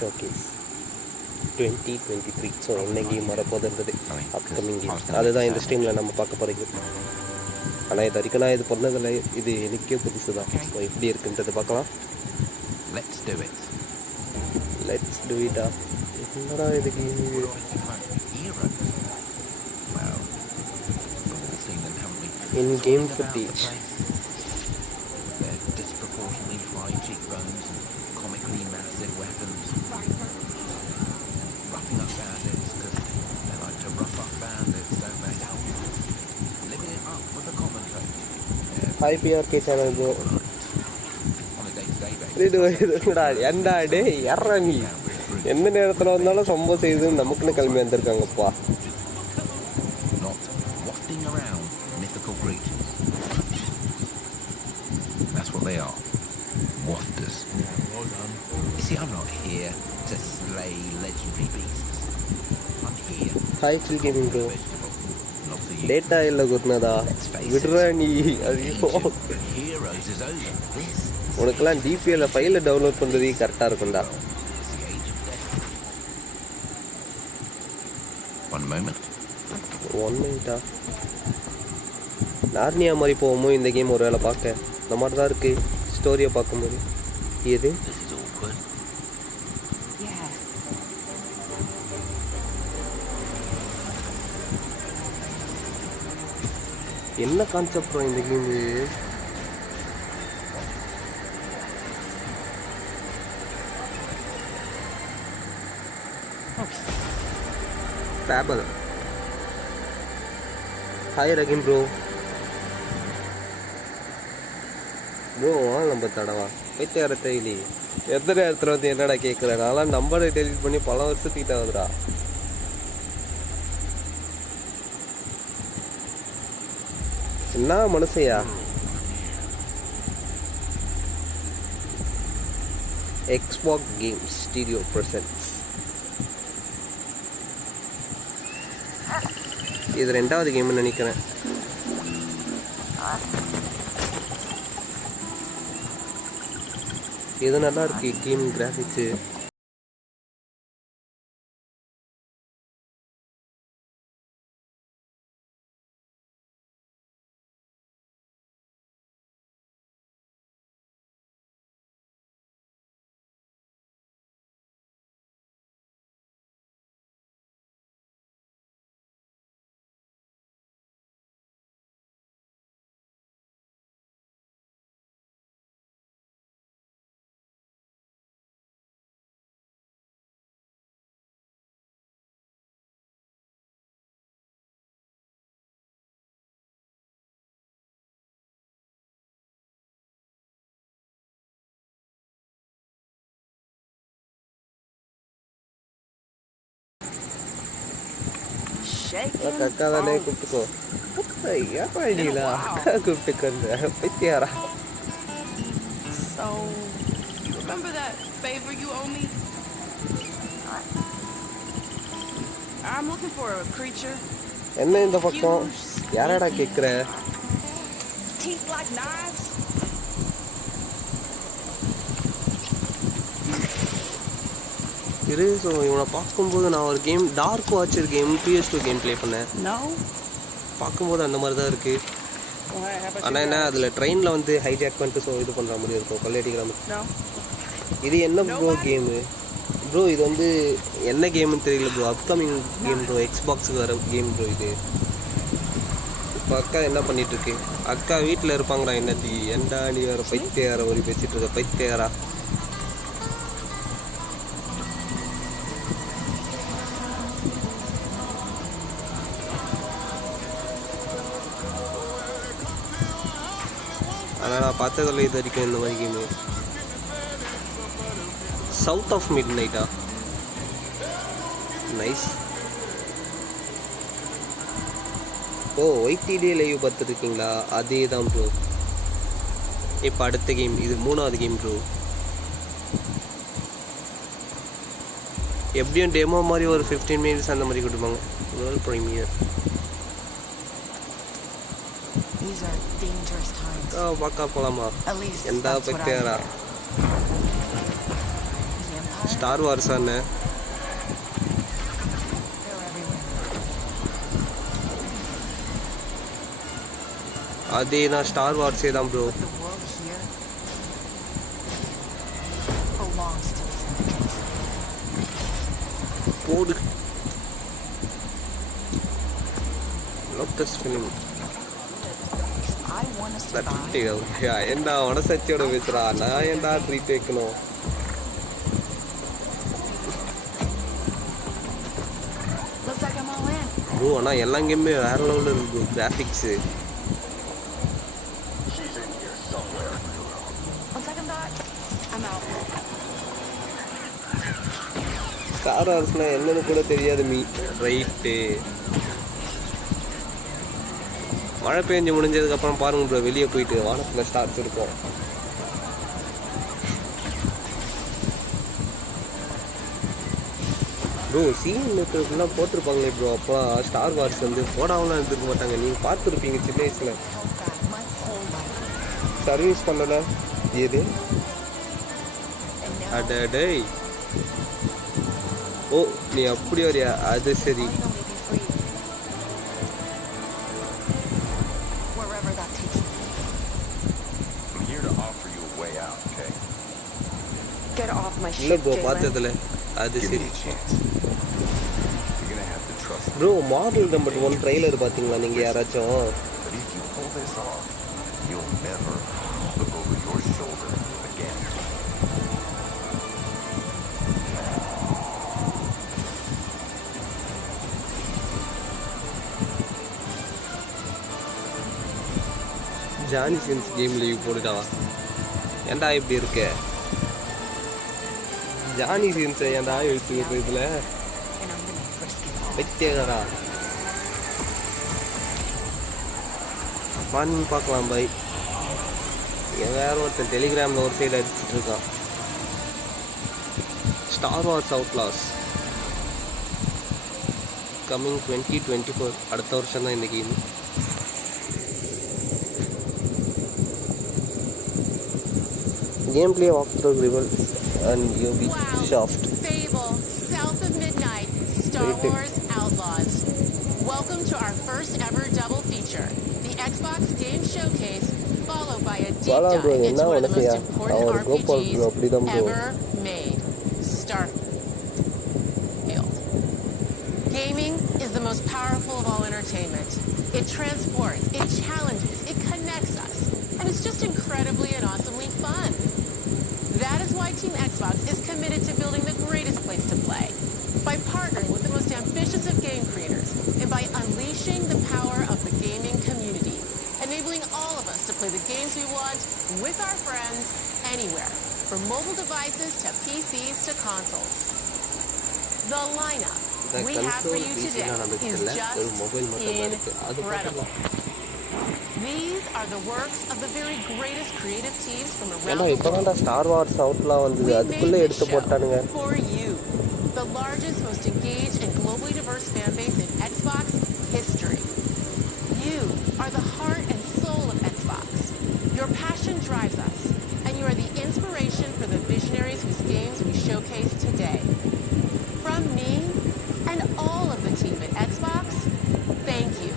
Showcase 2023. So என்ன game வரப்போகுதுன்றது upcoming game, அதுதான் இந்த ஸ்ட்ரீமில் நம்ம பார்க்க போகிறோம். ஆனால் இது வரைக்கும் நான் இது பண்ணதில்லை, இது எனக்கே புதுசு தான். ஸோ எப்படி இருக்குன்றது பார்க்கலாம். லெட்ஸ் டு இட்டா. என்னடா இது கேம்? இன் game footage. Hi PRK channel bro. ஏண்டா டே யாரா நீ? எந்த நேரத்தில் வந்தாலும் சம்பவம் செய்து நமக்குன்னு கிளம்பி வந்திருக்காங்கப்பா. Hi Chill Gaming bro. Data இல்லை குருனதா, விடுறா நீ. ஐயோ, உனக்கெல்லாம் டிபிஎல்ல ஃபைலை டவுன்லோட் பண்ணுறதே கரெக்டாக இருக்கும்டா. ஒன் மினிட்டா. நார்னியா மாதிரி போகும்போது இந்த கேம் ஒரு வேளை பார்க்க இந்த மாதிரி தான் இருக்குது. ஸ்டோரியை பார்க்கும்போது எது என்ன கான்செப்ட் இந்த game? Fable. Hi Rahim bro. Bro நம்ம தடவா பைத்தியார தைலி எத்தனை இடத்துல வந்து என்னடா கேட்குறேன். நான்லாம் நம்பரை டெலிட் பண்ணி பல வருஷத்துக்கிட்ட ஆகுதுடா. என்ன மனசையா? Xbox Games Studio presents. இது ரெண்டாவது கேம்னு நினைக்கிறேன். இது நல்லா இருக்கு கேம் கிராஃபிக்ஸு. அக்கா தானே கூப்பிட்டுக்கோ. ஏப்பா இல்லைங்களா அக்கா கூப்பிட்டுக்கோங்க பைத்தியாரா. என்ன இந்த பக்கம் யாரடா கேட்குற? இரு. ஸோ இவனை பார்க்கும்போது நான் ஒரு game dark watcher game PS2 game play பண்ணேன். பார்க்கும்போது அந்த மாதிரி தான் இருக்குது. ஆனால் என்ன அதில் ட்ரெயினில் வந்து ஹைஜாக் பண்ணிட்டு ஸோ இது பண்ணுற மாதிரி இருக்கும், கொள்ளையடிக்கிற மாதிரி. இது என்ன ப்ரோ கேமு ப்ரோ? இது வந்து என்ன கேமுன்னு தெரியல ப்ரோ. அப்கமிங் கேம் ப்ரோ, எக்ஸ்பாக்ஸுக்கு வர கேம் ப்ரோ இது. இப்போ அக்கா என்ன பண்ணிகிட்ருக்கு? அக்கா வீட்டில் இருப்பாங்கடா. என்னடி ஏண்டா நீ வேறு பைத்தியாரா ஒரு பேசிகிட்டு இருக்க பைத்தியாரா? ஆனால் நான் பார்த்ததில்ல இது வரைக்கும் இந்த மாதிரி game. South of mid NAITA? Nice. O YTD live பார்த்துருக்கீங்களா? அதே தான் ப்ரோ. இப்போ அடுத்த கேம், இது மூணாவது கேம் ப்ரோ. எப்படியும் டெமோ மாதிரி ஒரு 15 மினிட்ஸ் அந்த மாதிரி கொடுப்பாங்க. World premiere. பார்க்க போகலாமா? எந்த பைத்தியாரா? ஸ்டார் வார்ஸ் தானே? அதே தான், ஸ்டார் வார்ஸே தான் ப்ரோ. போடு லோட்டஸ் ஃபிலிம் ஏண்டா உனசச்சியோட பேசுறா, நான் ஏண்டா ட்ரீட் வைக்கணும்? ப்ரோ ஆனால் எல்லா கேமுமே வேற லெவலில் இருக்கு கிராஃபிக்ஸு. ஸ்டார் வார்ஸ்னா என்னன்னு கூட தெரியாது மீ. ரைட்டு, மழை பெஞ்சு முடிஞ்சதுக்கப்புறம் பாருங்க ப்ரோ, வெளியே போயிட்டு வானத்தில் ஸ்டார்ஸ் இருக்கும். ப்ரோ சீன்லாம் போட்டிருப்பாங்களே ப்ரோ, அப்போ ஸ்டார் வார்ஸ் வந்து போடாமலாம் இருந்துருக்க மாட்டாங்க. நீங்கள் பார்த்துருப்பீங்க சின்ன வயசில். சர்வீஸ் பண்ணல எது அடடே. ஓ நீ அப்படி வரியா? அது சரி. இல்லை ப்ரோ பார்த்ததில்ல. அது சரி ப்ரோ. மாடல் நம்பர் 1 ட்ரெய்லர் பார்த்தீங்களா நீங்கள் யாராச்சும்? ஜானி சின்ஸ் கேம் லீவ் போட்டுட்டா ஏன்டா இப்படி இருக்க? ஜானி சின்ஸை ஏன்டா எடுத்துக்கிட்டு இதில் வைத்தேடா. வாங்க பார்க்கலாம் பாய். என் வேற ஒருத்தன் டெலிகிராமில் ஒரு சைடு அடிச்சுட்டு இருக்கான். Star Wars outlaws coming 2024. அடுத்த வருஷம் தான் இந்த game. Gameplay walkthrough reveals and Ubisoft. Fable, South of Midnight, Star Wars Outlaws. Welcome to our first ever double feature, the Xbox Game Showcase, followed by a deep dive into one of the most important RPGs ever made, Starfield. Gaming is the most powerful of all entertainment. It transports, it challenges, it connects us, and it's just incredibly and awesomely fun. That is why Team Xbox is committed to building the greatest place to play. By partnering with the most ambitious of game creators, and by unleashing the power of the gaming community, enabling all of us to play the games we want with our friends anywhere, from mobile devices to PCs to consoles. The lineup we have for you today is just incredible. These are the works of the very greatest creative teams from around the world. Star Wars Outlaw வந்து அதுக்குள்ள எடுத்து போட்டானுங்க. For you, the largest, most engaged and globally diverse fan base in Xbox history. You are the heart and soul of Xbox. Your passion drives us, and you are the inspiration for the visionaries whose games we showcase today. From me and all of the team at Xbox, thank you.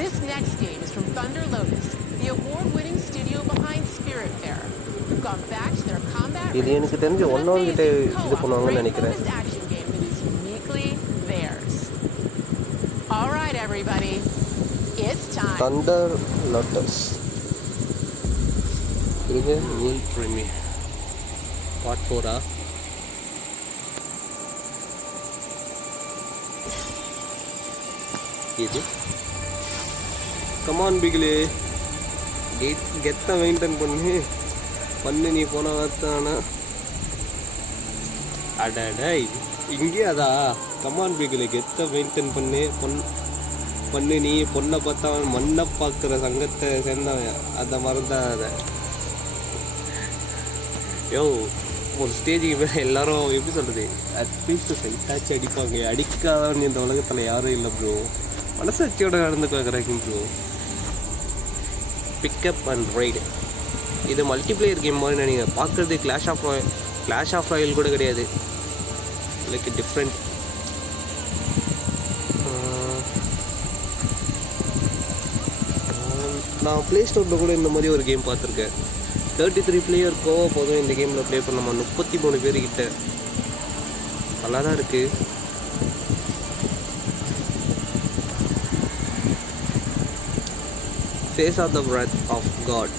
This next game is from Thunder Lotus, the award-winning studio behind Spiritfarer, who've gone back to their combat roots with an amazing co-op race-focused action game that is uniquely theirs. All right, everybody, it's time. Thunder Lotus. இது World Premiere Part 4 இது. Come on பிகிலே, கெத்த maintain பண்ணு நீ போன வார்த்தானா? அடடா இங்கே அதா. Come on பிகிலே, கெத்த maintain பண்ணு நீ. பொண்ணை பார்த்தா மண்ணை பார்க்குற சங்கத்தை சேர்ந்தவன், அந்த மறந்தான் அதை. யோ ஒரு ஸ்டேஜுக்கு மேலே எல்லாரும் எப்படி சொல்கிறது, அட்லீஸ்ட் சைட்டாச்சு அடிப்பாங்க. அடிக்காதவன் இந்த உலகத்தில் யாரும் இல்லை ப்ரோ. மனசாட்சியோட நடந்து பார்க்குறாங்க ப்ரோ. Pickup and ride. இது மல்டிப்ளேயர் கேம் மாதிரி நினைக்கிறேன். பார்க்குறது Clash of Clash of Royale கூட கிடையாது, லைக் டிஃப்ரெண்ட். நான் ப்ளே ஸ்டோரில் கூட இந்த மாதிரி ஒரு கேம் பார்த்துருக்கேன். 33 பிளேயர் கோவா போதும் இந்த கேமில் ப்ளே பண்ணலாமா, 33 பேர்கிட்ட. நல்லா தான் இருக்குது. Face of the wrath of God.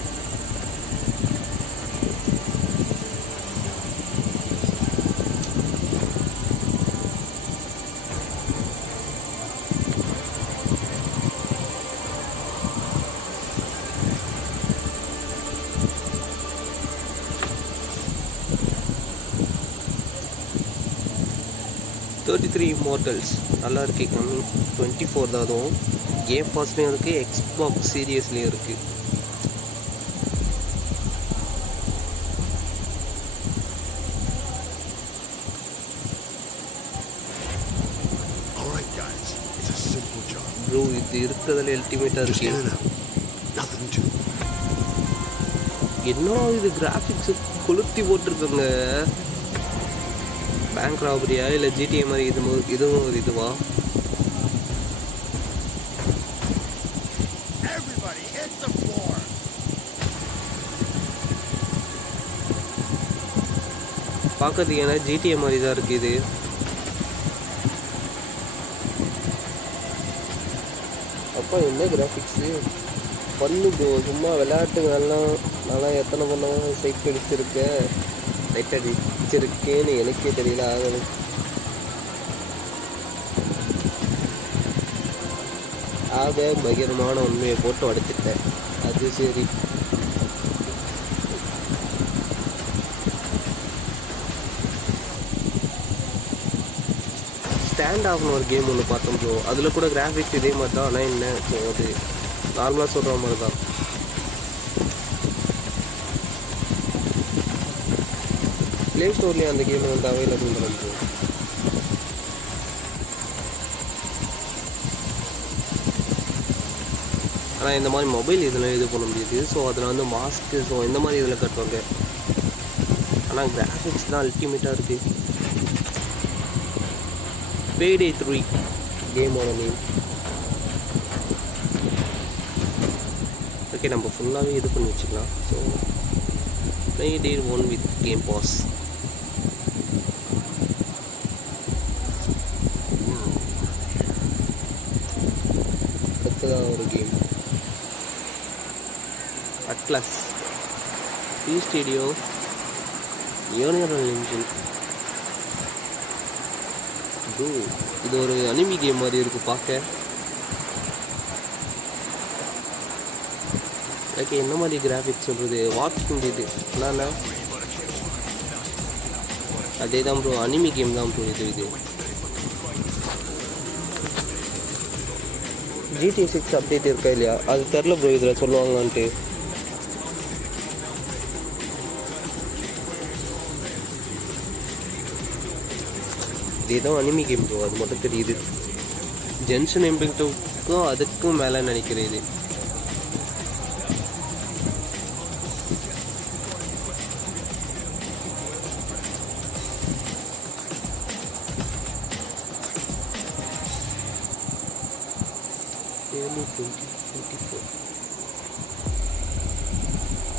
Immortals நல்லா இருக்கு. கம்மிங் 24 தான். அதுவும் கேம் பாஸ்லேயும் இருக்குது, எக்ஸ்பாக்ஸ் சீரியஸ்லேயும் இருக்குது. ப்ரோ இது இருக்கிறதுல அல்டிமேட்டாக இருக்கு. என்ன இது கிராஃபிக்ஸ் கொளுத்தி போட்டிருக்காங்க. பேங்க் ராபரியா இல்லை ஜிடிஏ மாதிரி இதுவும் ஒரு இதுவா? பார்க்கறதுக்கு ஏன்னா ஜிடிஏ மாதிரி தான் இருக்குது இது. அப்போ என்ன கிராஃபிக்ஸு பண்ணு ப்ரோ. சும்மா விளையாட்டுங்கள்லாம் நல்லா எத்தனை பண்ண சைட் அடிச்சிருக்கேன், லைட் அடிச்சிருக்கேன்னு எனக்கே தெரியல. ஆக பகிரமான உண்மையை போட்டு உடைச்சிட்டேன். அது சரி. ஸ்டாண்ட் ஆஃப்னு ஒரு கேம் ஒன்று பார்த்தோம் ப்ரோ. அதில் கூட கிராஃபிக்ஸ் இதே மாதிரி தான். ஆனால் என்ன அது நார்மலாக சொல்கிற மாதிரி தான். ப்ளே ஸ்டோர்லேயே அந்த கேம் வந்து அவைலபிள் பண்ணுறோம். ஆனால் இந்த மாதிரி மொபைல் இதில் இது பண்ண முடியுது. ஸோ அதில் வந்து மாஸ்க்கு ஸோ இந்த மாதிரி இதில் கட்டுவாங்க. ஆனால் கிராஃபிக்ஸ் தான் அல்டிமேட்டாக இருக்குது. Payday 3 கேமோட நேம். ஓகே, நம்ம ஃபுல்லாகவே இது பண்ணி வச்சுக்கலாம். So Payday 1 with game pass. அடுத்ததான் ஒரு game Atlus B studio union engine. இது ஒரு அனிமி கேம் மாதிரி இருக்கு பார்க்க. ஓகே, என்ன மாதிரி கிராஃபிக்ஸ் சொல்கிறது வாட்ச் முடியுது. என்னன்னா அதே தான் ப்ரோ, அனிமி கேம் தான் ப்ரோ இது. GTA 6 அப்டேட் இருக்கா இல்லையா அது தெரில ப்ரோ, இதில் சொல்லுவாங்களான்ட்டு. இதுதான் அனிமி கேம் ப்ரோ, அது மட்டும் தெரியுது. ஜென்ஷன் இம்பேக்டுக்கும் அதுக்கும் மேலே நினைக்கிறேன் இது.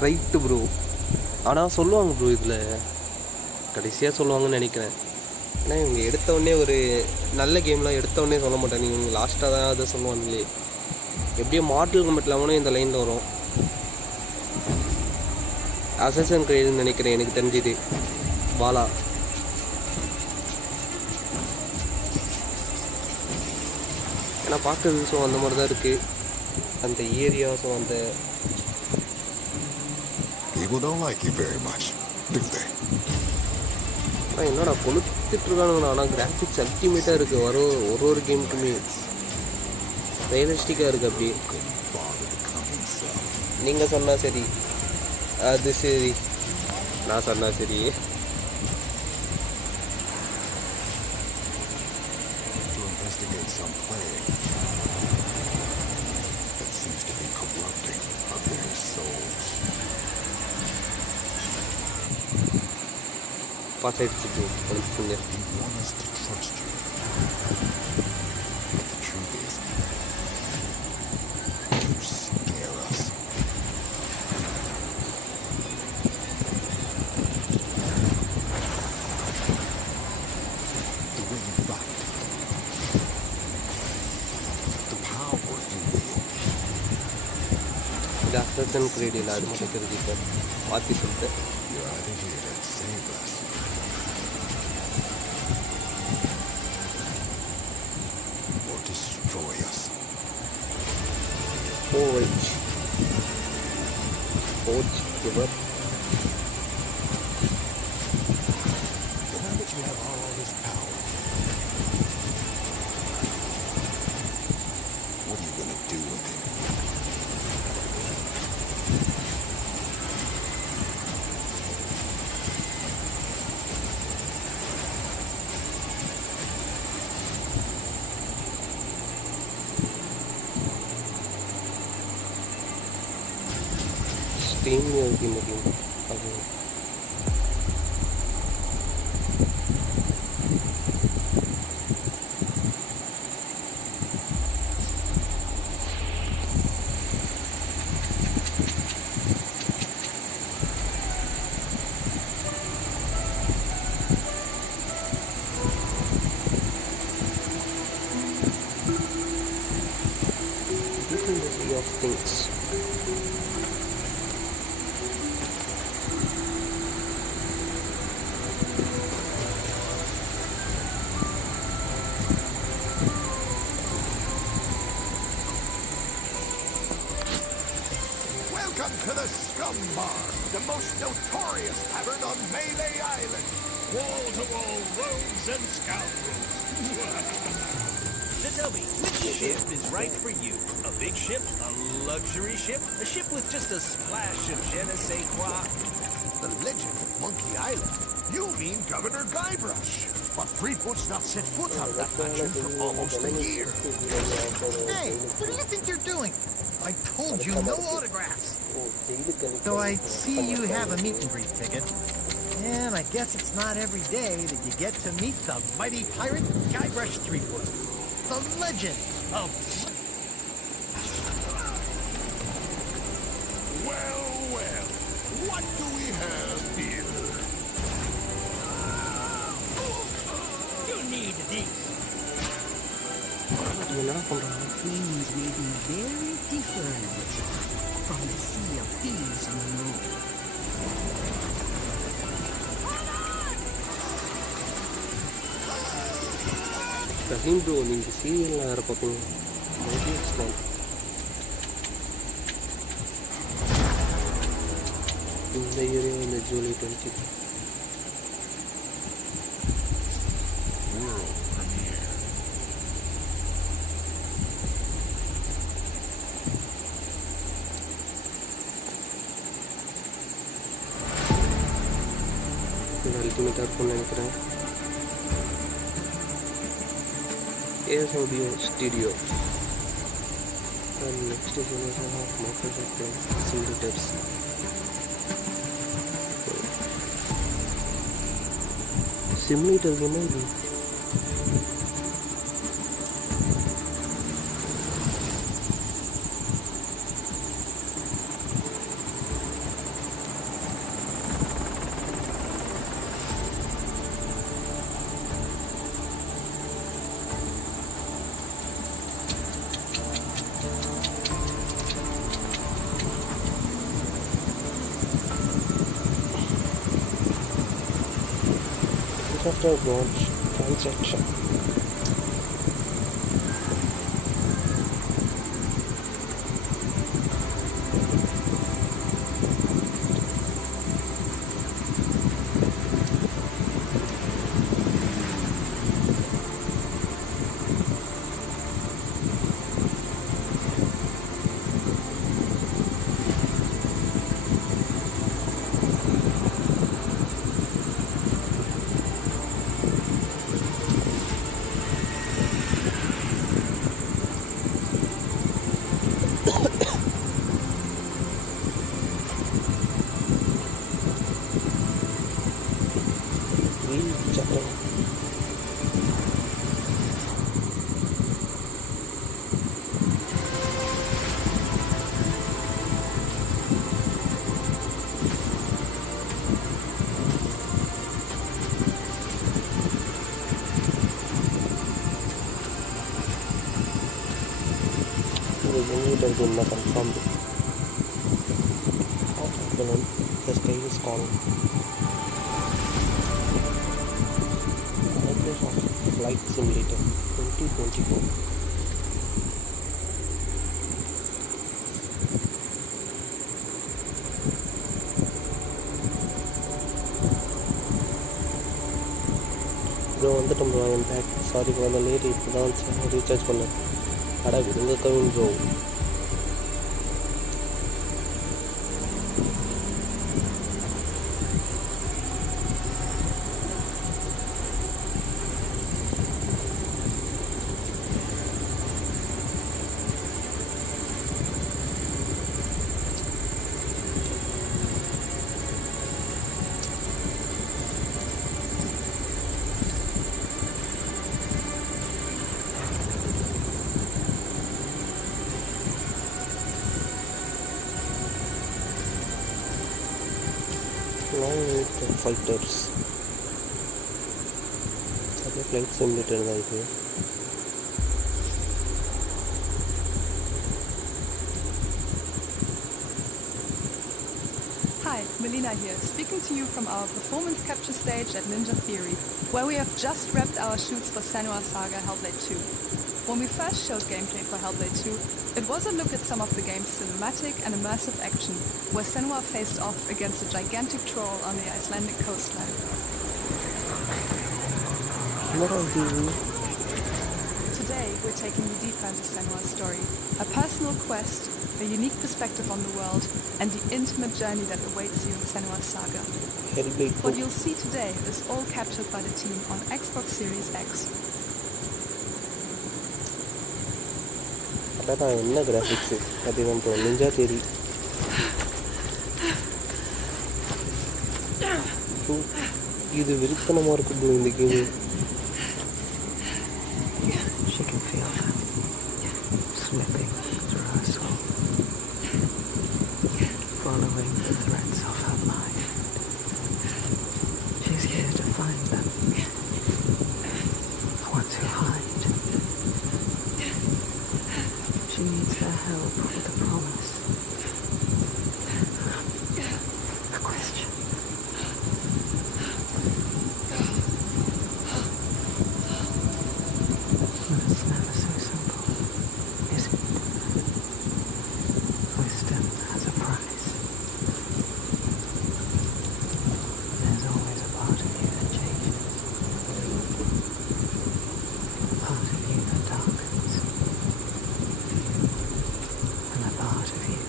Right bro. ஆனால் சொல்லுவாங்க ப்ரோ, இதில் கடைசியாக சொல்லுவாங்கன்னு நினைக்கிறேன். ஏன்னா இவங்க எடுத்தோடனே ஒரு நல்ல கேம்லாம் எடுத்தோடனே சொல்ல மாட்டாங்க. இவங்க லாஸ்ட்டாக தான் அதை சொல்லுவாங்களே. எப்படியும் மாடல் கம்பெட் இல்லாமல் இந்த லைனில் வரும். அசசன் கிரீடுன்னு நினைக்கிறேன், எனக்கு தெரிஞ்சுது. பாலா ஏன்னா பார்க்குறது ஸோ அந்த மாதிரி தான் இருக்குது அந்த ஏரியா. ஸோ அந்த என்னடா கொளுத்துட்ருக்கானுங்கண்ணா. ஆனால் கிராஃபிக்ஸ் அல்டிமேட்டாக இருக்குது. வரும் ஒரு கேமுக்குமே ரியலிஸ்டிக்காக இருக்குது. அப்படி நீங்கள் சொன்னால் சரி, அது சரி, நான் சொன்னால் சரி. Pass it to you. You want us to trust you. But the truth is, you scare us. The way you fight. The power you wield. The Assassin Creed இல்ல அது மட்டும் தெரிஞ்சுக்க மாற்றி சொல்லிட்டு You're either here to save us. Or destroy us. Forge. Give up. Now that you have all this power, what are you gonna do with it? Steam எழுதி முடியும் அது This is the sea of things. Welcome to the Scum Bar, the most notorious tavern on Melee Island. Wall-to-wall rogues and scoundrels. So tell me, which ship is right for you? A big ship? A luxury ship? A ship with just a splash of je ne sais quoi? The legend of Monkey Island. You mean Governor Guybrush. But Freefoot's not set foot on that mansion for almost a year. Hey, what do you think you're doing? I told you no autographs. So I see you have a meet and greet ticket. And I guess it's not every day that you get to meet the mighty pirate Guybrush Threepwood. The legend of... Well, well, what do we have here? You need these. என்ன பண்றாங்க Things may be very different from the sea of thieves you know. Rahim bro நீங்கள் சீரியலில் வேறு பார்ப்பீங்க maybe explain. இந்த area இந்த July 20 World premiere. இது அல்டிமேட்டாக இருக்கும்னு நினைக்கிறேன். AS Audio Studio and next generation of Microsoft simulators. Simulators என்ன இது? After launch transaction. சட்டம் confirmed. Afternoon, the sky is calm. Microsoft Flight Simulator 2024. Bro, வந்துட்டோம் bro, I'm back. Sorry for the late. இப்போதான் recharge பண்ணேன். அட விடுங்க Kavin bro. Fighters. Okay, flight simulator தான் இது. Hi, Melina here, speaking to you from our performance capture stage at Ninja Theory, where we have just wrapped our shoots for Senua Saga Hellblade 2. When we first showed gameplay for Hellblade 2, it was a look at some of the game's cinematic and immersive action, where Senua faced off against a gigantic troll on the Icelandic coastline. Today, we're taking you deeper into Senua's story, a personal quest, a unique perspective on the world, and the intimate journey that awaits you in Senua's Saga. What you'll see today is all captured by the team on Xbox Series X. அதான் என்ன graphics அது வந்து ninja தேரி இது விருத்தனமாக இருக்குது இந்த game. She can feel them slipping through her soul, following the threads of her mind. She's here to find them, or to hide. She needs their help with a promise, a question. It's never so simple, is it? Wisdom has a price. There's always a part of you that changes, a part of you that darkens, and a part of you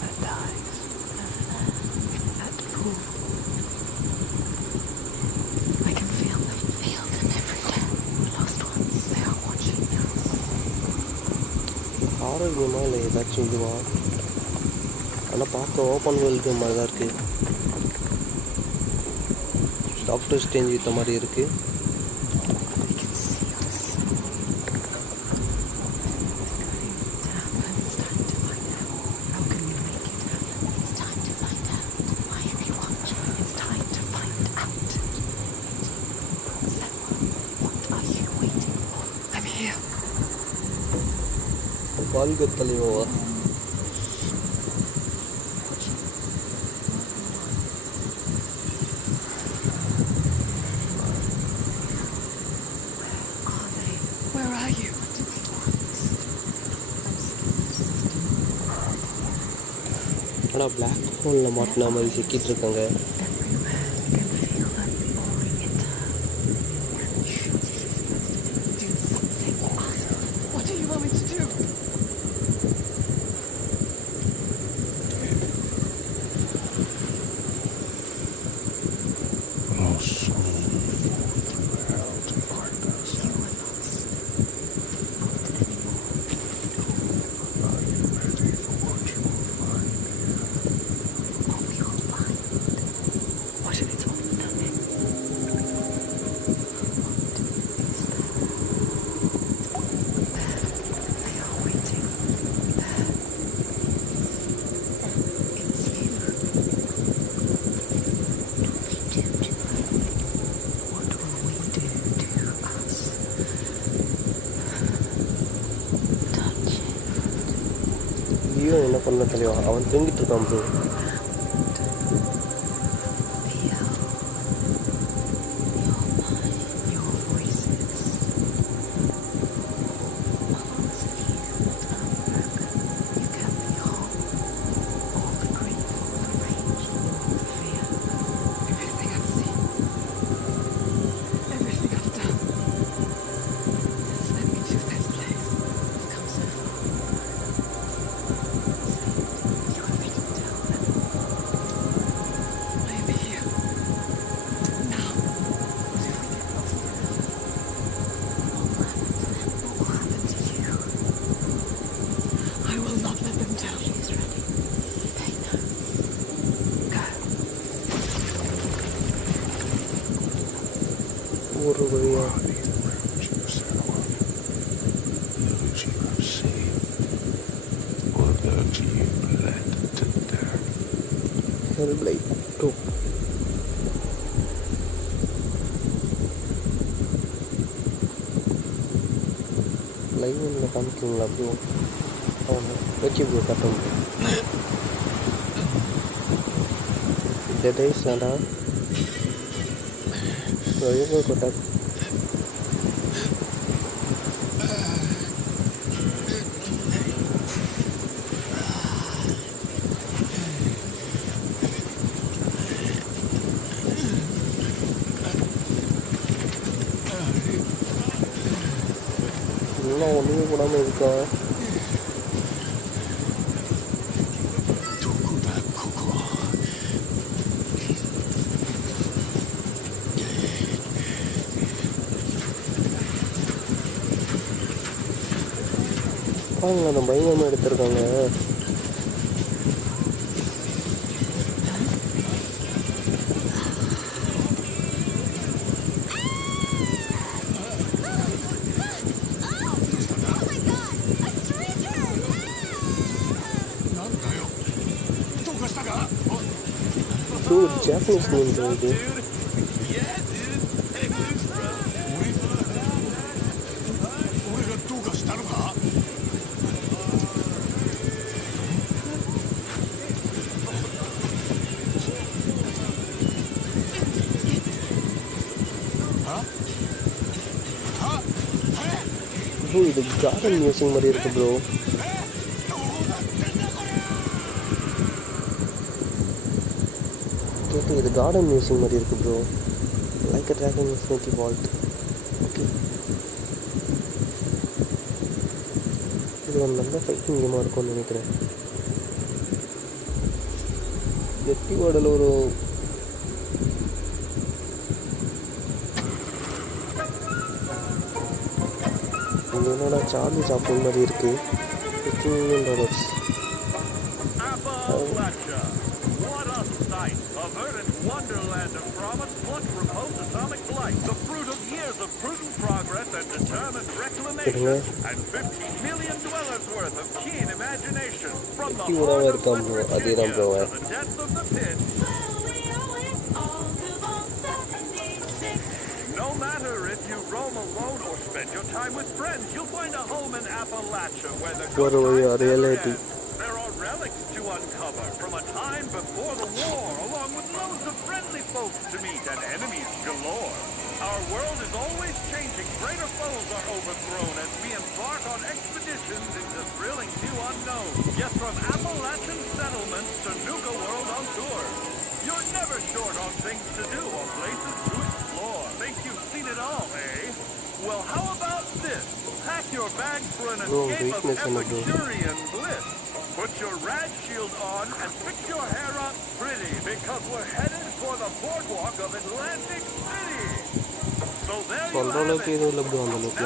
that dies at pool. I can feel them every day. Lost ones, they are watching us. Horror கேமாக இல்லை ஏதாச்சும் இதுவா? ஆனால் பார்க்க open world game மாதிரி தான் இருக்குது. Doctor strange வித்த மாதிரி இருக்குது. They can see us. It's going to happen. It's time to find out. How can we make it happen? It's time to find out. Why are they watching? It's time to find out. Senua, what are you waiting for? I'm here. வாழ்க தலைவா. Are they? Where are you? What do they want? I'm scared. ஆனால் black ஹோலில் மாட்டின மாதிரி சிக்கிட்டு இருக்காங்க. Every man can feel that boring internal. Do something awesome. What do you want me to do? Lost soul fought through hell to find us. You are lost. Not anymore. Are you ready for what you will find here? What we will find Leo என்ன பண்ண தெளிவா அவன் தூங்கிட்டு இருக்கான் bro. ஒரு வழியா helpline 2 லைவ்ல காமிக்கிறீங்களா bro? அவனை வச்சு ப்ரோ கட்டணும். டேஸ்லாண்டா வழிபோ கொட்டா இன்னும் ஒன்றுமே போடாமல் இருக்கா? பாருங்க அந்த பயங்கரமாக எடுத்திருக்காங்க. ஜாப்பனீஸ் நேம் இது. ப்ரோ இது கார்டன் மியூசிக் மாதிரி இருக்கு ப்ரோ. இது கார்டன் மியூசிக் மாதிரி இருக்கு bro. Like a dragon infinity wealth. Okay இது ஒரு நல்ல ஃபைட்டிங் கேமாக இருக்கும்னு நினைக்கிறேன். எட்டி வாடல் ஒரு இது என்னோட சார்லி சாப்பிட்ற மாதிரி இருக்குது. $15 A verdant wonderland of promise, plucked from hope's atomic light. The fruit of years of prudent progress and determined reclamation. And 50 million dwellers worth of keen imagination. From the heart of West Virginia to the depths of the pit. No matter if you roam alone or spend your time with friends, you'll find a home in Appalachia where the good times never end. There are relics to uncover from a time before the war, along with loads of friendly folks to meet and enemies galore. Our world is always changing. Greater foes are overthrown as we embark on expeditions into thrilling new unknowns. Yes, from Appalachian settlements to Nuka World on tour. You're never short on things to do or places to explore. Think you've seen it all, eh? Well, how about this? Pack your bags for an escape of Epicurean bliss. Put your rad shield on and fix your hair up pretty, because we're headed for the boardwalk of Atlantic City. So there you have it.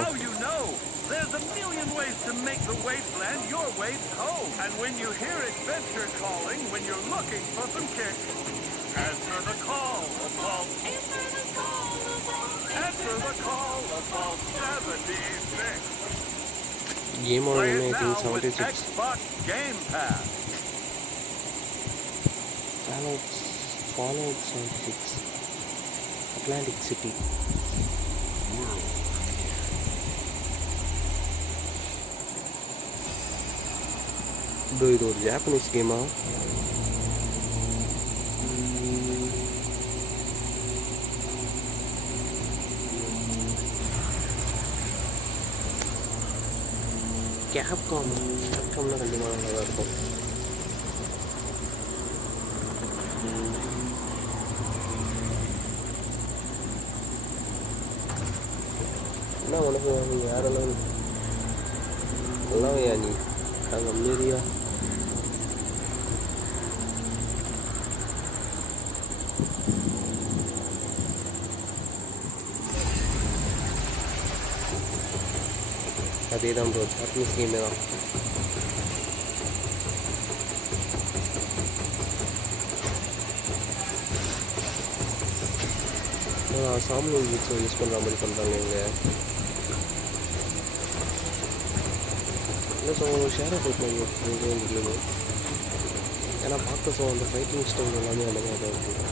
Now you know. There's a million ways to make the wasteland your waste home. And when you hear adventure calling, when you're looking for some kicks, answer the call of Vault. Answer the call of Vault 76. Game on Play it now 1976. with Xbox Game Pass. Fallout 76. Atlantic City. Bro இது ஒரு Japanese கேமா? கேப்காம்னா கண்டிப்பாக நல்லா தான் இருக்கும். என்ன உனக்கு யாரெல்லாம் எல்லாம் நீ நாங்கள் அமைதியா அதே தான் ப்ரோ, ஜாப்பனீஸ் கேமே தான். சாமி யூஸ் பண்ணுற மாதிரி பண்ணுறாங்க இங்கே. இல்லை ஸோ ஷேர் ஃபைட் மாதிரி இருக்குது. ஏன்னா பார்க்க ஸோ அந்த ஃபைட்டிங் ஸ்டைல் எல்லாமே அந்த மாதிரி தான் இருக்குது.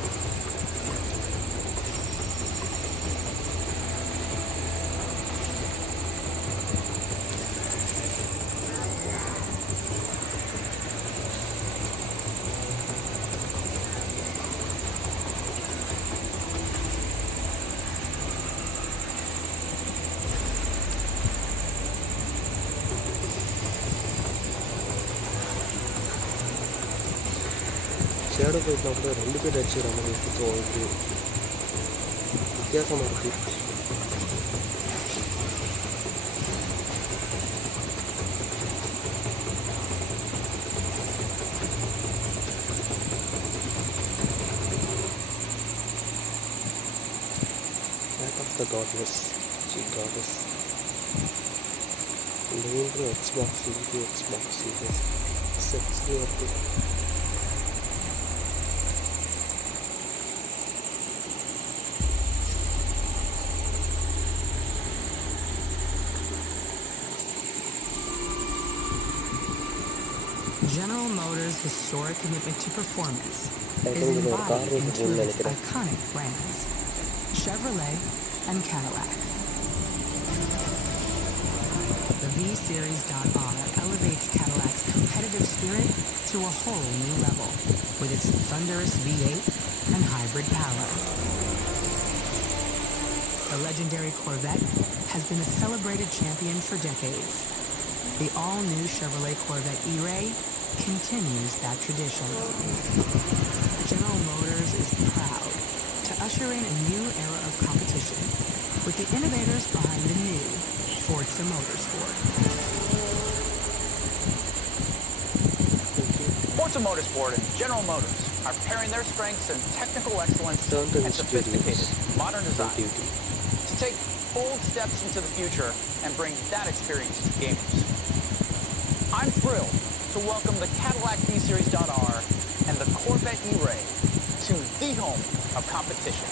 ஷேடோ ஃபைட்லாம் கூட 2 பேர் அடிச்சுக்கிற மாதிரி இருக்குது. ஸோ இது வித்தியாசமாக இருக்குது. Back of the Godless, Goddess. இந்த வீட்டு எக்ஸ்பாக்ஸ் இருக்குது, எக்ஸ்பாக்ஸ் இது செக்ஸ்லேயே இருக்குது. General Motors' historic commitment to performance is embodied in two of its iconic brands, Chevrolet and Cadillac. The V-Series.R elevates Cadillac's competitive spirit to a whole new level with its thunderous V8 and hybrid power. The legendary Corvette has been a celebrated champion for decades. The all-new Chevrolet Corvette E-Ray continues that tradition. General Motors is proud to usher in a new era of competition with the innovators behind the new Forza Motorsport. Forza Motorsport and General Motors are pairing their strengths in technical excellence and sophisticated modern design to take bold steps into the future and bring that experience to gamers. I'm thrilled to welcome the Cadillac V-Series.R and the Corvette E-Ray to the home of competition.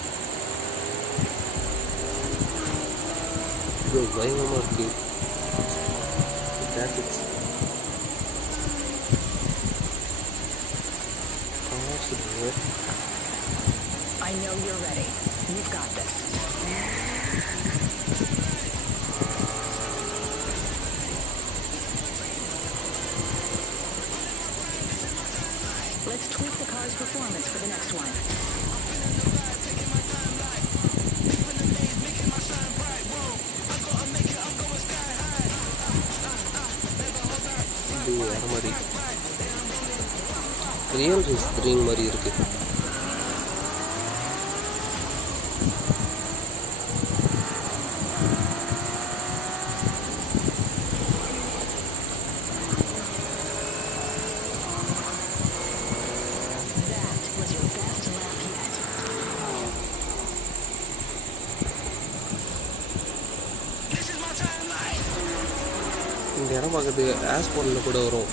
I know you're ready. You've got this. Let's tweak the car's performance for the next one. Real screen மாதிரி இருக்கு. இந்த இடம் பார்க்கறதுக்கு ஆஸ்பால்ல கூட வரும்.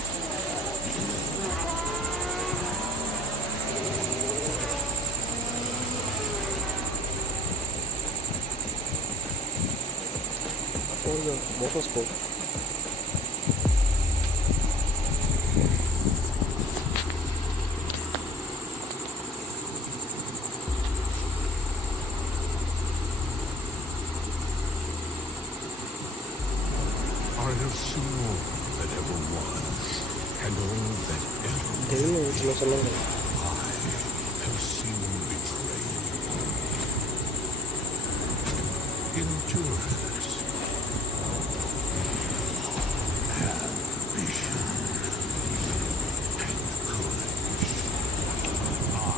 Motorsport. I have seen more than ever was. And all that தெரியும் சின்ன சொன்னாங்க have seen betrayal, endurance, ambition, and courage. I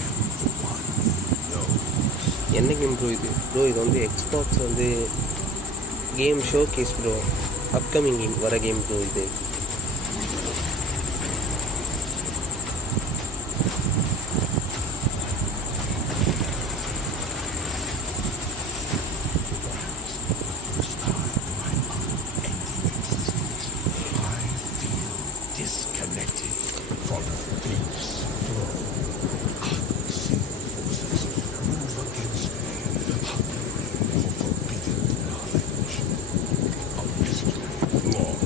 am the one who knows. என்ன கேம் ப்ரோ இது ப்ரோ இது வந்து எக்ஸ்பாக்ஸ் வந்து game showcase bro upcoming game வர game bro இது Disconnected from Fate's flow. Unseen forces move against me, hungry for forbidden knowledge. A mystery long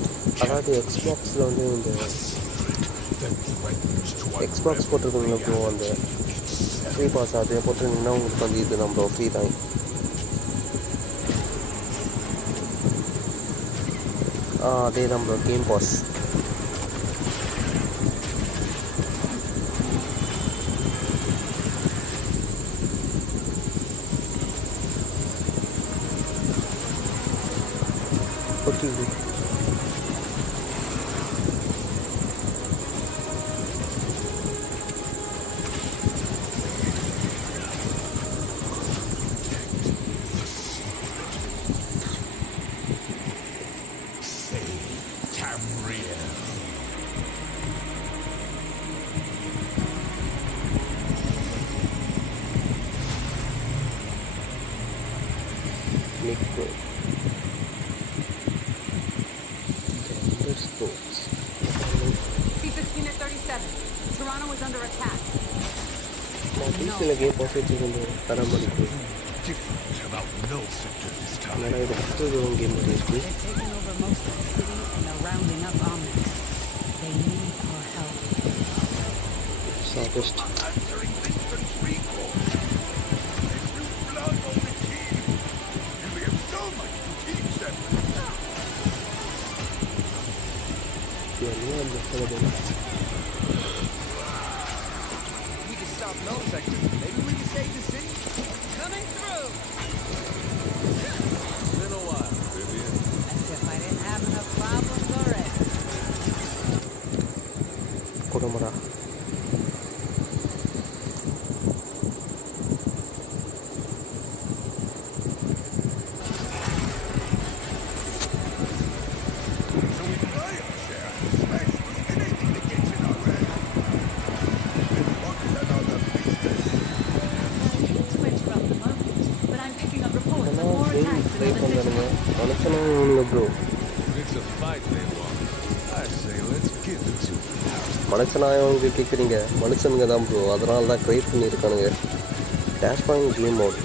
அதாவது எக்ஸ்பாக்ஸில் வந்து இந்த that threatens to எக்ஸ்பாக்ஸ் போட்டிருக்கீங்களா ப்ரோ அந்த ஃப்ரீ பாஸ் அதே போட்டிருந்தீங்கன்னா உங்களுக்கு வந்து இது நம்ம ஃப்ரீ தான் அதே தான் bro game pass okay liquid. Thunder sports. C-15 at 37. Toronto is under attack. Different about no sector this time. They're taking over most of the city and they're rounding up Omnics. They need our help. Southeast. Answering Winston's recall. There's new blood on the team. And we have so much to teach them. Yeah, We can stop no sector. Maybe we can save the city. Coming through. Been a while, Vivian. As if I didn't have enough problems already. Kodamara. Bro. It's a fight they want. I say let's give it to them. மனுஷனாயவங்க கேட்குறீங்க மனுஷனுங்க தான் bro அதனால தான் create பண்ணியிருக்கானுங்க dash point game mode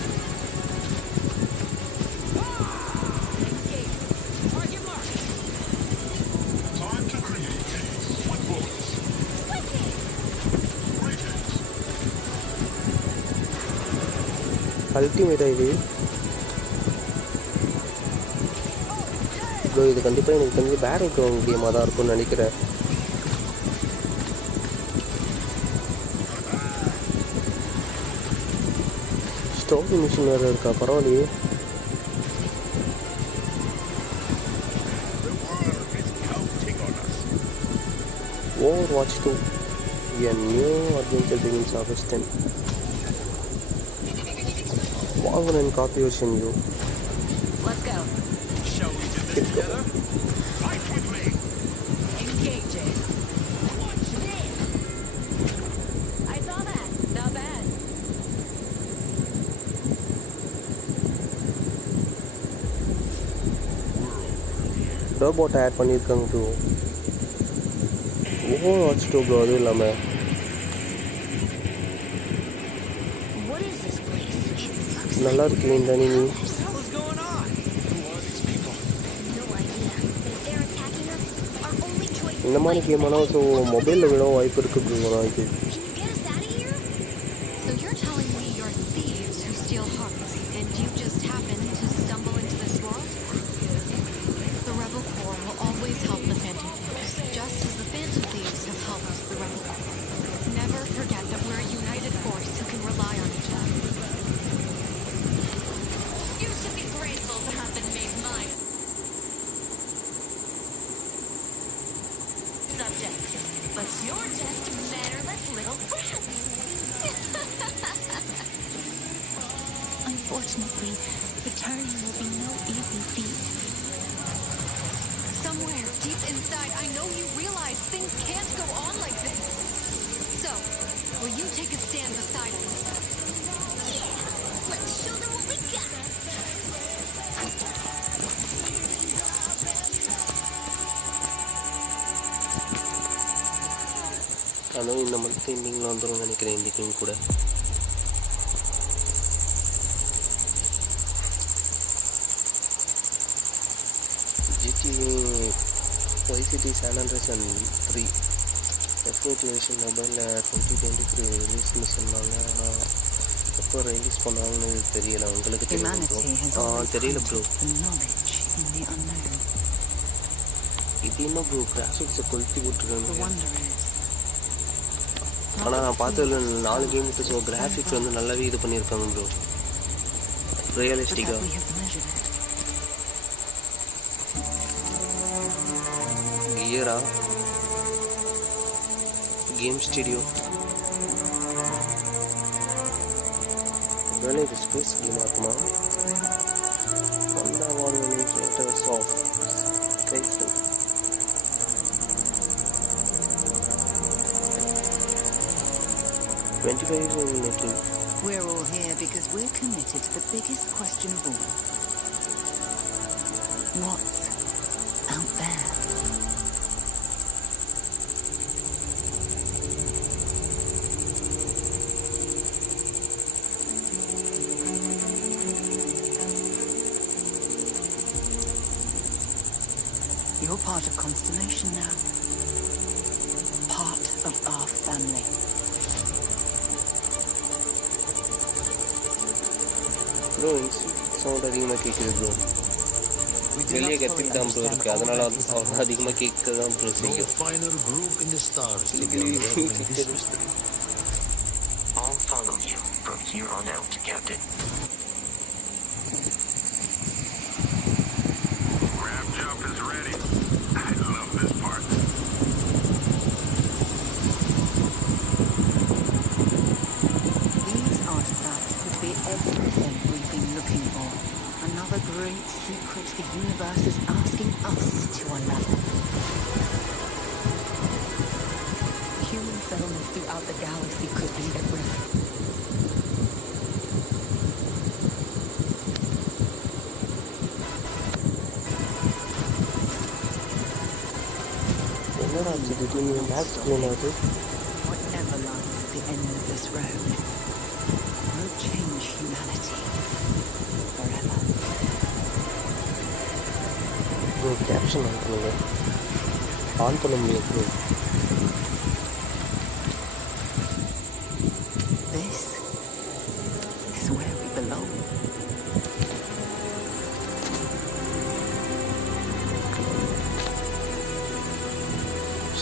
அல்டிமேட்டா இது bro இது கண்டிப்பாக எனக்கு தெரிஞ்சு பேரல் கிரவுண்ட் கேமாக தான் இருக்கும்னு நினைக்கிறேன் ஸ்டோரி மிஷின் வேறு இருக்கா பரவாயில்லையே Overwatch 2 a new adventure begins August 10. Wagon and copy version you. Let's go. Shall we do this together? Fight with me. Engage it. Watch this. I saw that. Not bad. Robot add பண்ணிருக்காங்க bro. Overwatch 2 bro அது இல்லாம What is this place? நல்லா இருக்கு இந்த anime What's going on? Who are these people? No idea. If they're attacking us, our only choice is இந்த மாதிரி game ஆனால் so மொபைலில் விட வாய்ப்பு இருக்குது ப்ரோ நாளைக்கு Can you get us out of here? So you're telling me you're thieves who steal hearts, and you just happen to stumble into this world? The Rebel Corps will always help the Phantom Force, just as the Phantom இந்த month எண்டிங்கில் வந்துடும் நினைக்கிறேன் இந்த game கூட. GTA Vice City San Andreas and 3 Definite Edition மொபைலில் 2023 ரிலீஸ்னு சொன்னாங்க. ஆனால் எப்போ release பண்ணுவாங்கன்னு தெரியல. உங்களுக்கு தெரியல ப்ரோ? தெரியல ப்ரோ. இது என்ன ப்ரோ கிராஃபிக்ஸை கொளுத்தி போட்டுருக்காங்க. ஆனால் நான் பார்த்ததுல 4 கேமுக்கு ஸோ கிராஃபிக்ஸ் வந்து நல்லாவே இது பண்ணியிருக்காங்க ப்ரோ, ரியலிஸ்டிக்காக. கியரா கேம் ஸ்டுடியோ வேலை இது ஸ்பேஸ் கேமாக இருக்குமா? அந்த அவார்டு கிரியேட்டர்ஸ் ஆஃப் கைஃபிங். making. We're all here because we're committed to the biggest question of all. What's out there? You're part of Constellation now. Part of our family. Bro sound அதிகமாக கேட்குது bro. வெளியே கத்திட்டு தான் bro இருக்குது, அதனால sound அதிகமாக கேட்க தான் ப்ரோ செய்யும். I'll follow you from here on out, Captain. Grab jump is ready. I love this part. These artifacts could be everything we've been looking for. Another great secret the universe is asking us to unravel. Human settlements throughout the galaxy could be at risk. Whatever lies at the end of this road will change humanity forever. Bro caption on பண்ணுங்க. On பண்ண முடியாது bro. This is where we belong.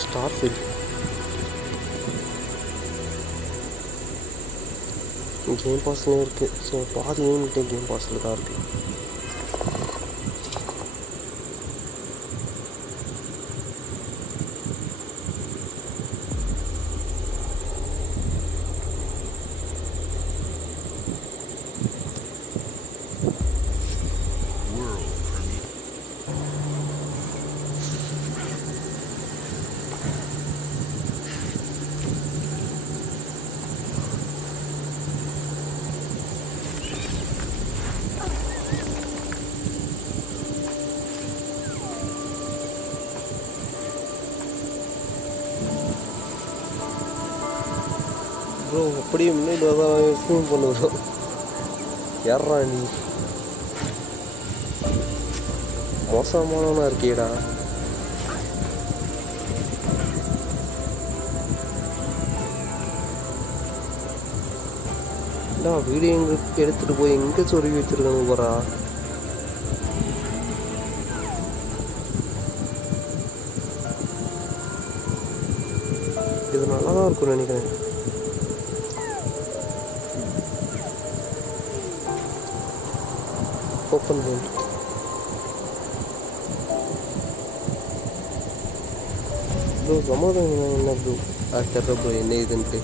Starfield game பாஸ்லேயும் இருக்குது. So பாதி யூனிட்டே game பாஸில் தான் இருக்குது. Bro அப்படியே முன்னாடி ஃபோன் பண்ணுறோம். யாரா நீ மோசமானவனா இருக்கேடா. வீடியோ எங்கே எடுத்துகிட்டு போய் எங்கே சொருகி வச்சுருக்காங்க போகிறா. இது நல்லா தான் இருக்கும்னு நினைக்கிறேன். ஓப்பன் பண்ணு ப்ரோ. சமாதானம் என்ன ப்ரோ? தெரியல ப்ரோ என்ன இதுன்ட்டு.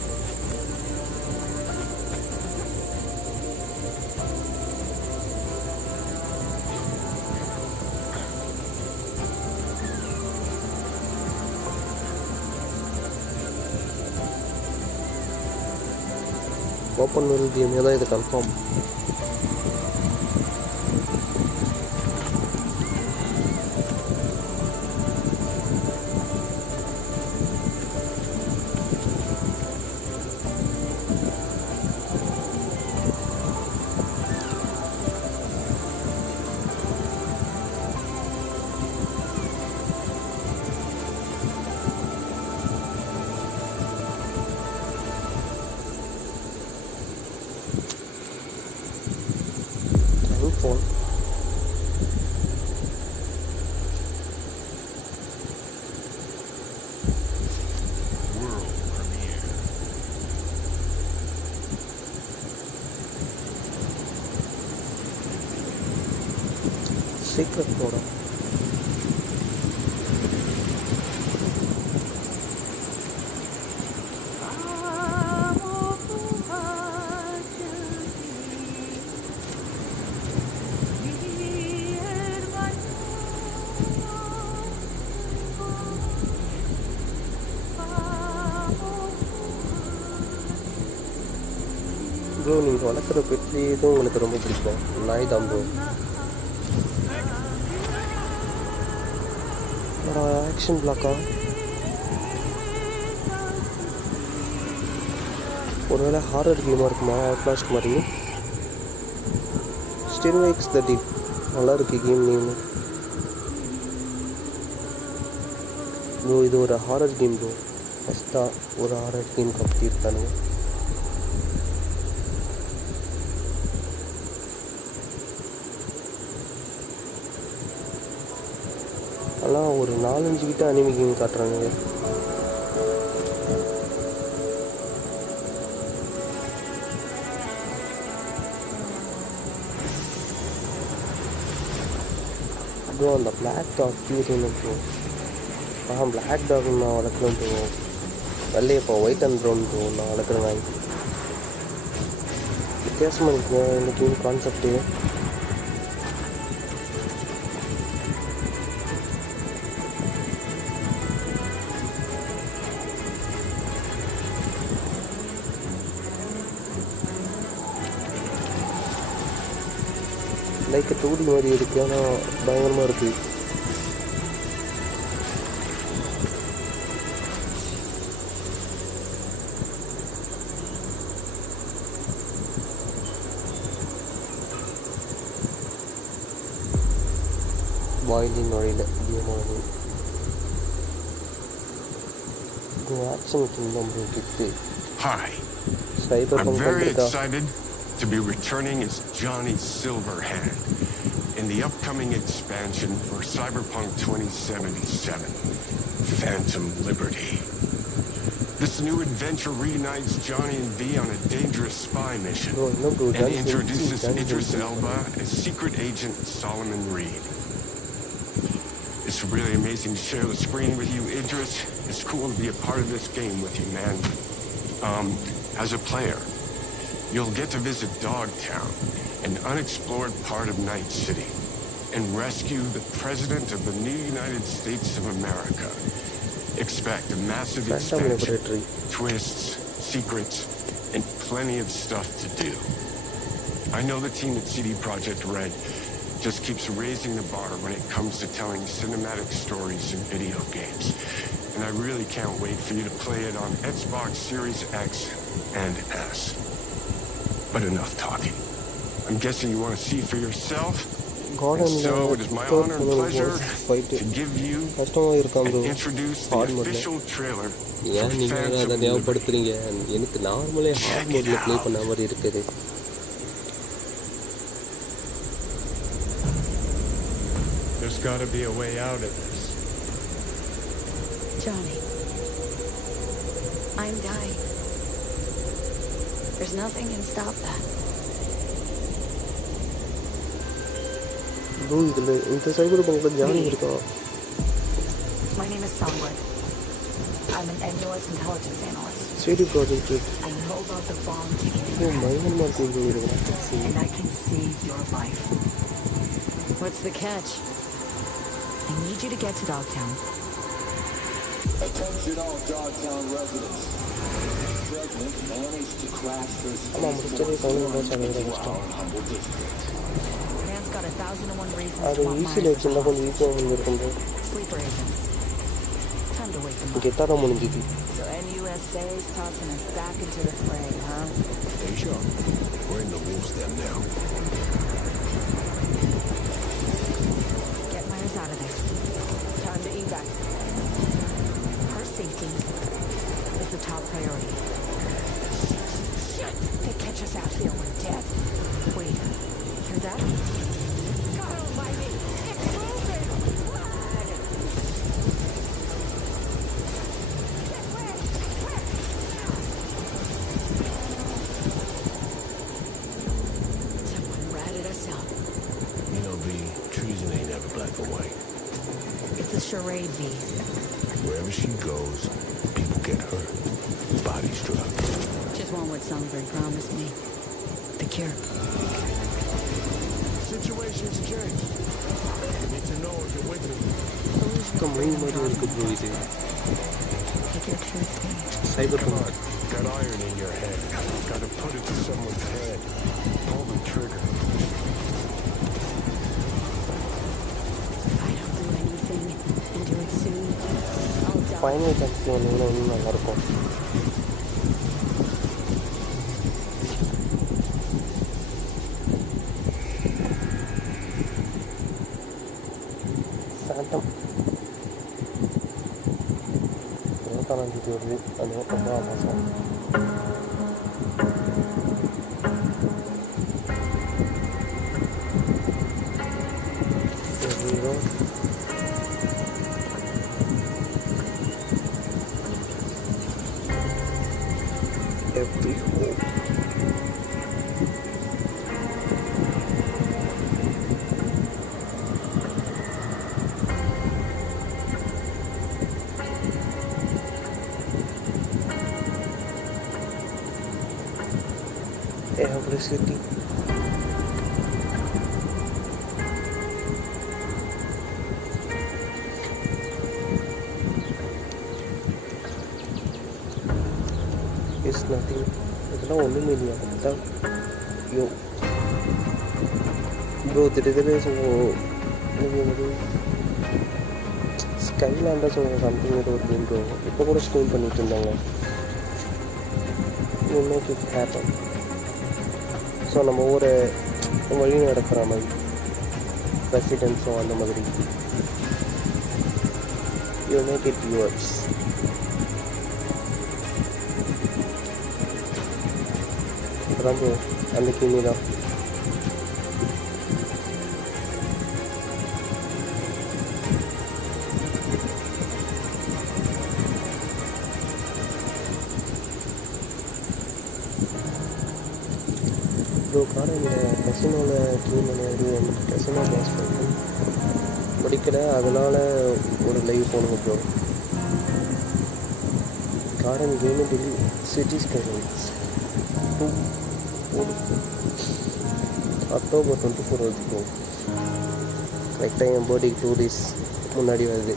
ஓப்பன் வேர்ல்ட் கேமே தான் இது confirm. phone. World premiere. Secret mode. Bro நீங்கள் வளர்க்குற பெட்ரி இதுவும் உங்களுக்கு ரொம்ப பிடிக்கும். நாய் தான் ப்ரோ. ஆக்ஷன் பிளாக்கா? ஒருவேளை ஹாரர் கேமாக இருக்குமா? அவுட்லாஸ்ட் மாதிரி. Still makes the deep. நல்லா இருக்கு கேம் நேம் ப்ரோ. இது ஒரு ஹாரர் கேம் ப்ரோ. ஃபஸ்ட்டாக ஒரு ஹாரர் கேம் கப்பி இருக்கானுங்க. ஆனால் ஒரு 4-5 கிட்ட அனிமி கேம் காட்டுறானுங்க. ப்ரோ அந்த பிளாக் டாக் கீரின்னு ப்ரோ. பிளாக் டாக் நான் வளர்க்குறேன் ப்ரோ. வெள்ளையப்பா ஒயிட் அண்ட் ப்ரௌன் ப்ரோ நான் வளர்க்குற நாய். வித்தியாசமாக இருக்குங்க இந்த கேம் கான்செப்ட்டு. லைக் 2D மாதிரி இருக்குது, ஆனால் பயங்கரமாக இருக்குது. வாயிலின் நுழையில கேமானது ஆக்ஷன் கிங்டம் இருக்குது. Hi, I'm very excited to be returning as Johnny Silverhand in the upcoming expansion for Cyberpunk 2077, Phantom Liberty. This new adventure reunites Johnny and V on a dangerous spy mission and introduces Idris Elba as secret agent Solomon Reed. It's really amazing to share the screen with you, Idris. It's cool to be a part of this game with you, man. As a player, you'll get to visit Dogtown, an unexplored part of Night City, and rescue the President of the new United States of America. Expect a massive expansion, twists, secrets, and plenty of stuff to do. I know the team at CD Projekt Red just keeps raising the bar when it comes to telling cinematic stories in video games. And I really can't wait for you to play it on Xbox Series X and S. But enough talking. I'm guessing you want to see for yourself. And so it is my honor and pleasure to give you and introduce the official trailer for Phantom Liberty. எனக்கு நார்மலே heart மோட்ல play பண்ண மாதிரி இருக்குது. There's got to be a way out of this. Johnny, I'm dying. There's nothing can stop that. Bro, இந்த சைபர்பங்க்ல Johnny இருக்கா? My name is Sunwood. I'm an NUS intelligence analyst. CD Projekt. I know about the bomb ticking. And I can save your life. What's the catch? I need you to get to Dogtown. Attention all Dogtown residents. The President managed to crash her space into our humble district. Man's got 1,001 reasons to want mine. Sleeper agents. Time to wake them up. So NUSA is tossing us back into the fray, huh? Hey, sure. We're in the wolf's den now. Get Myers out of there. Time to evac. Her safety is the top priority. Shit! They catch us out here, we're dead. Wait, hear that? black or white? It's a charade, V. Wherever she goes, people get hurt. Bodies drop. Just want what Songbird promised me. The cure. Situations change. You need to know if you're with me. Take your truth to me. Cyberpunk. Got iron in your head. Gotta put it to someone's head. Pull the trigger. If I don't do anything and do it soon, I'll die. Final fantasy இன்னும் நல்லா இருக்கும். சாண்டம் 26ஆம் தேதி வருது. அது 9ஆம் மாதம். Every hope. Every city. It's nothing. இதெல்லாம் ஒன்றுமே இல்லையா அதுதான் யோ ப்ரோ திடீர்னு ஸோ இது ஸ்கைலாண்டாக ஸோ சம்திங் ஏதோ ஒரு கேம் ப்ரோ இப்போ கூட ஸ்ட்ரீம் பண்ணிட்டு இருந்தாங்க. You make it happen. So நம்ம ஒவ்வொரு வழி நடக்கிற மாதிரி ரெசிடென்ஸும் அந்த மாதிரி யூ மேக் இட் யுவர்ஸ். அதான் ப்ரோ அந்த கேமி தான். ப்ரோ காரணம் இந்த கசினோவில் கேம் விளையாடி அந்த கசினோ பாஸ் பண்ணி முடிக்கல. அதனால் ஒரு லைவ் போகணுங்க ப்ரோ. காரணம் game Delhi cities cousins October 24 வருது ப்ரோ. கரெக்டாக என் பர்த்டேக்கு 2 days முன்னாடி வருது.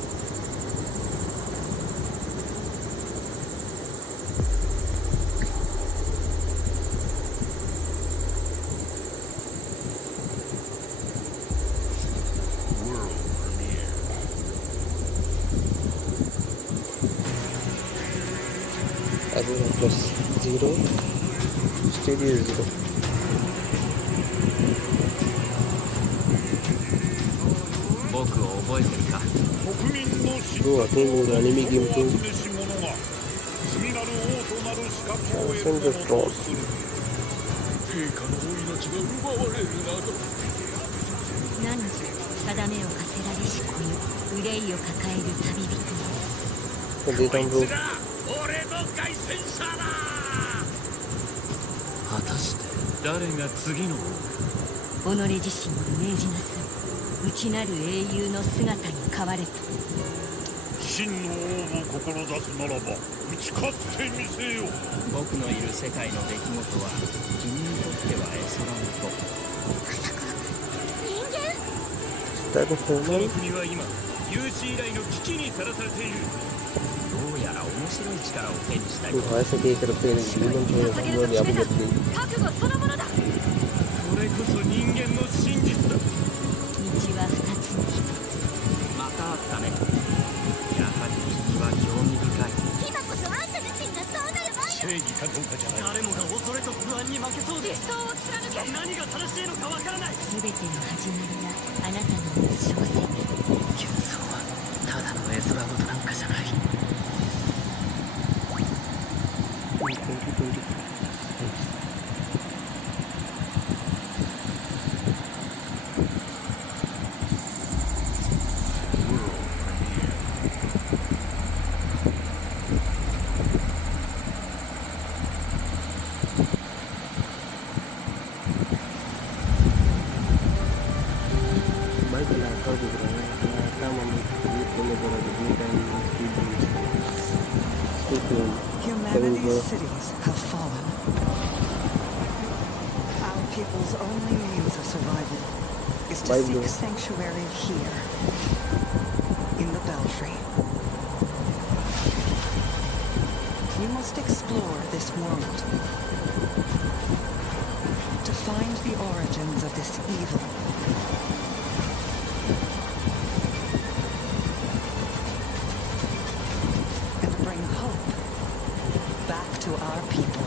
அது +0 ஸ்டேடியோ 0. ப்ரோ அதுவும் ஒரு anime game bro. Transcend Throne. அதுதான் bro. 果たして誰が次の己自身に命じなさい。内なる英雄の姿に変われと。真の王を志すならば打ち勝ってみせよ。僕のいる世界の出来事は君にとっては絵空事。まさか人間？この国は今有史以来の危機にさらされている。どうやら面白い力を手にしたい。覚悟そのものだ。これこそ人間の真実だ。道は2つに1つ。またあったね。やはり君は興味深い。今こそあんた自身がそうなる前正義かどうかじゃない。誰もが恐れと不安に負けそうで。理想を貫け。何が正しいのかわからない。全ての始まりはあなたの持つ小説。幻想はただの絵空事なんかじゃない。マイ Humanity's cities have fallen. Our people's only means of survival is to seek sanctuary here, in the Belfry. We must explore this world to find the origins of this evil. And bring hope back to our people.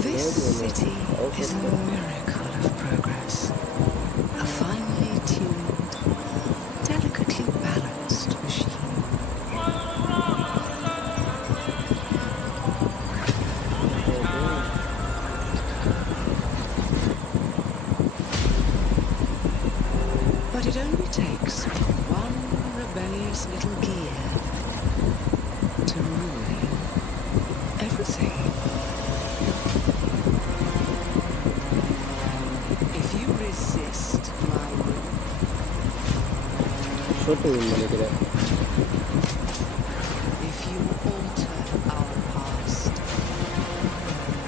This city is a miracle of progress. A finely tuned, delicately balanced machine. But it only takes one rebellious little gear to ruin everything. If you resist my will, if you alter our past,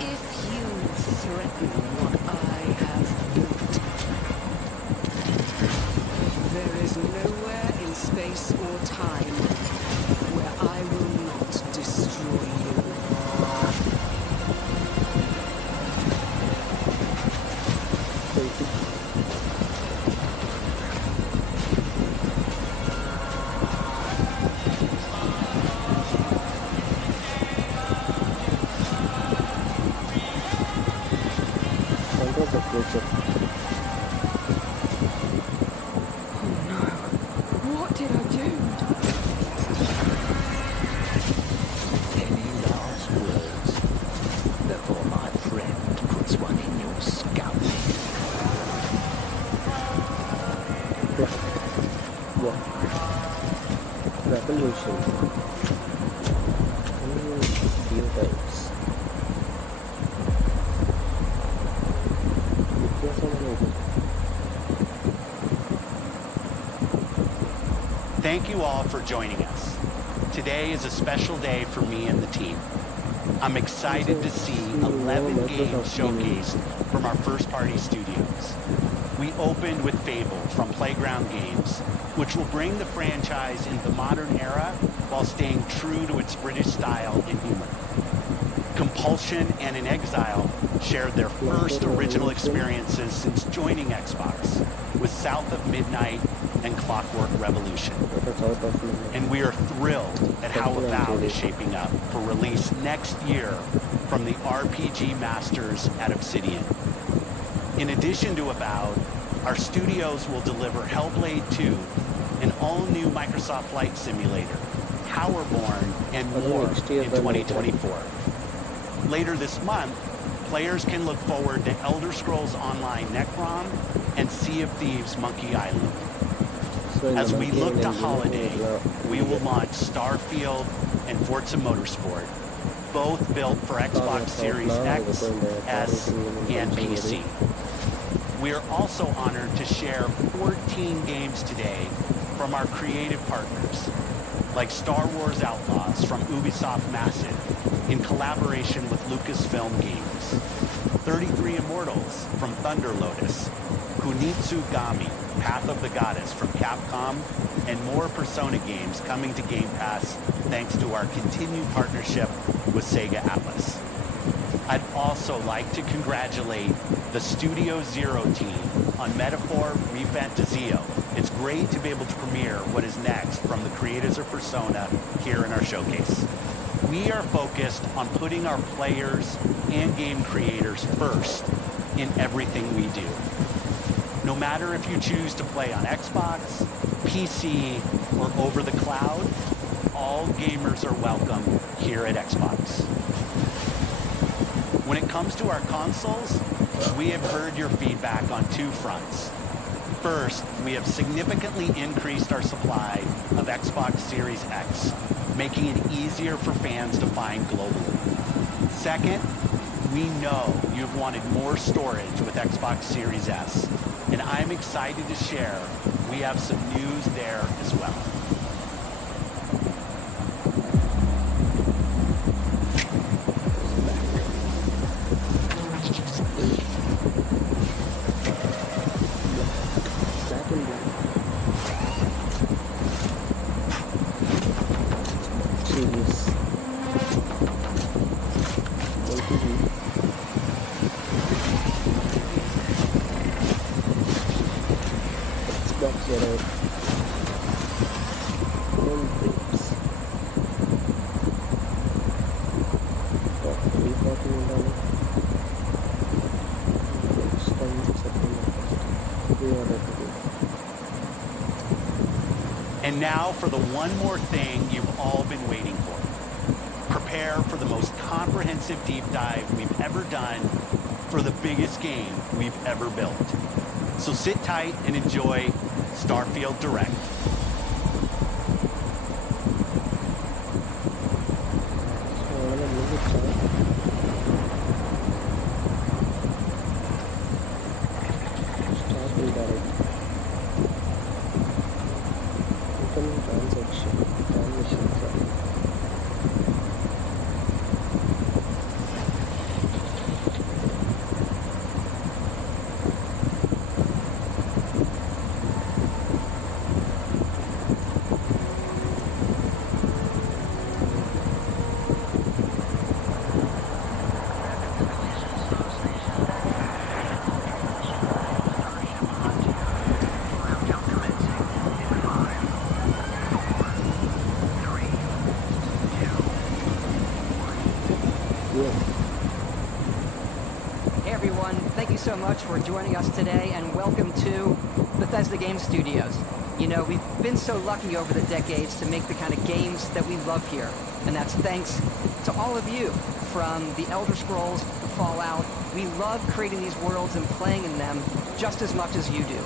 if you threaten what I have built, there is nowhere in space or time where I will not destroy you. What did I do? Any last words before my friend puts one in your scalp? Revolution. Few times. Thank you all for joining us. Today is a special day for me and the team. I'm excited to see 11 games showcased from our first-party studios. We opened with Fable from Playground Games, which will bring the franchise into the modern era while staying true to its British style and humor. Compulsion and In Exile shared their first original experiences since joining Xbox with South of Midnight and Clockwork Revolution. And we are thrilled at how Avowed is shaping up for release next year from the RPG masters at Obsidian. In addition to Avowed, our studios will deliver Hellblade 2, an all-new Microsoft Flight Simulator, Powerborn, and more in 2024. Later this month, players can look forward to Elder Scrolls Online Necrom and Sea of Thieves Monkey Island. As we look to holiday, we will launch Starfield and Forza Motorsport, both built for Xbox Series X, S, and PC. We are also honored to share 14 games today from our creative partners, like Star Wars Outlaws from Ubisoft Massive in collaboration with Lucasfilm Games, 33 Immortals from Thunder Lotus, Kunitsugami, Path of the Goddess from Capcom, and more Persona games coming to Game Pass thanks to our continued partnership with Sega Atlas. I'd also like to congratulate the Studio Zero team on Metaphor ReFantazio. It's great to be able to premiere what is next from the creators of Persona here in our showcase. We are focused on putting our players and game creators first in everything we do. No matter if you choose to play on Xbox, PC, or over the cloud, all gamers are welcome here at Xbox. When it comes to our consoles, we have heard your feedback on two fronts. First, we have significantly increased our supply of Xbox Series X, making it easier for fans to find globally. Second, we know you've wanted more storage with Xbox Series S, and I'm excited to share we have some news there as well. And now for the one more thing you've all been waiting for. Prepare for the most comprehensive deep dive we've ever done for the biggest game we've ever built. So sit tight and enjoy Starfield Direct. Hey everyone, thank you so much for joining us today and welcome to Bethesda Game Studios. You know, we've been so lucky over the decades to make the kind of games that we love here, and that's thanks to all of you, from the Elder Scrolls to Fallout. We love creating these worlds and playing in them just as much as you do.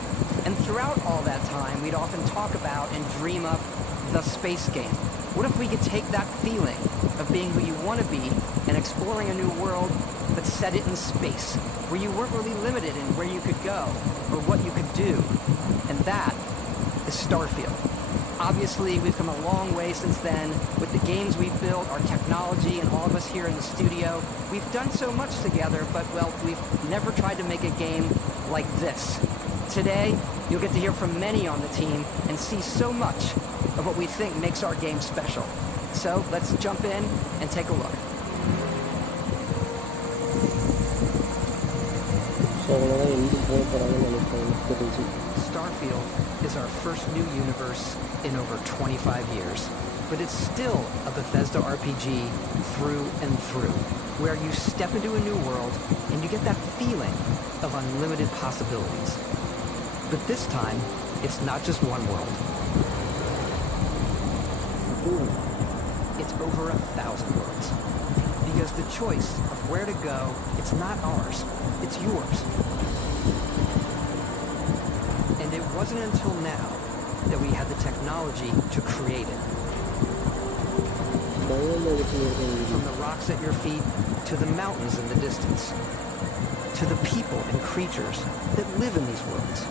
And throughout all that time, we'd often talk about and dream up the space game. What if we could take that feeling of being who you want to be and exploring a new world, but set it in space, where you weren't really limited in where you could go or what you could do? And that is Starfield. Obviously, we've come a long way since then with the games we've built, our technology, and all of us here in the studio. We've done so much together, but, well, we've never tried to make a game like this. Today, you'll get to hear from many on the team and see so much of what we think makes our game special. So let's jump in and take a look. Starfield is our first new universe in over 25 years, but it's still a Bethesda RPG through and through, where you step into a new world and you get that feeling of unlimited possibilities. But this time, it's not just one world. It's over 1,000 worlds. Because the choice of where to go, it's not ours, it's yours. And it wasn't until now that we had the technology to create it. From the rocks at your feet to the mountains in the distance, to the people and creatures that live in these worlds.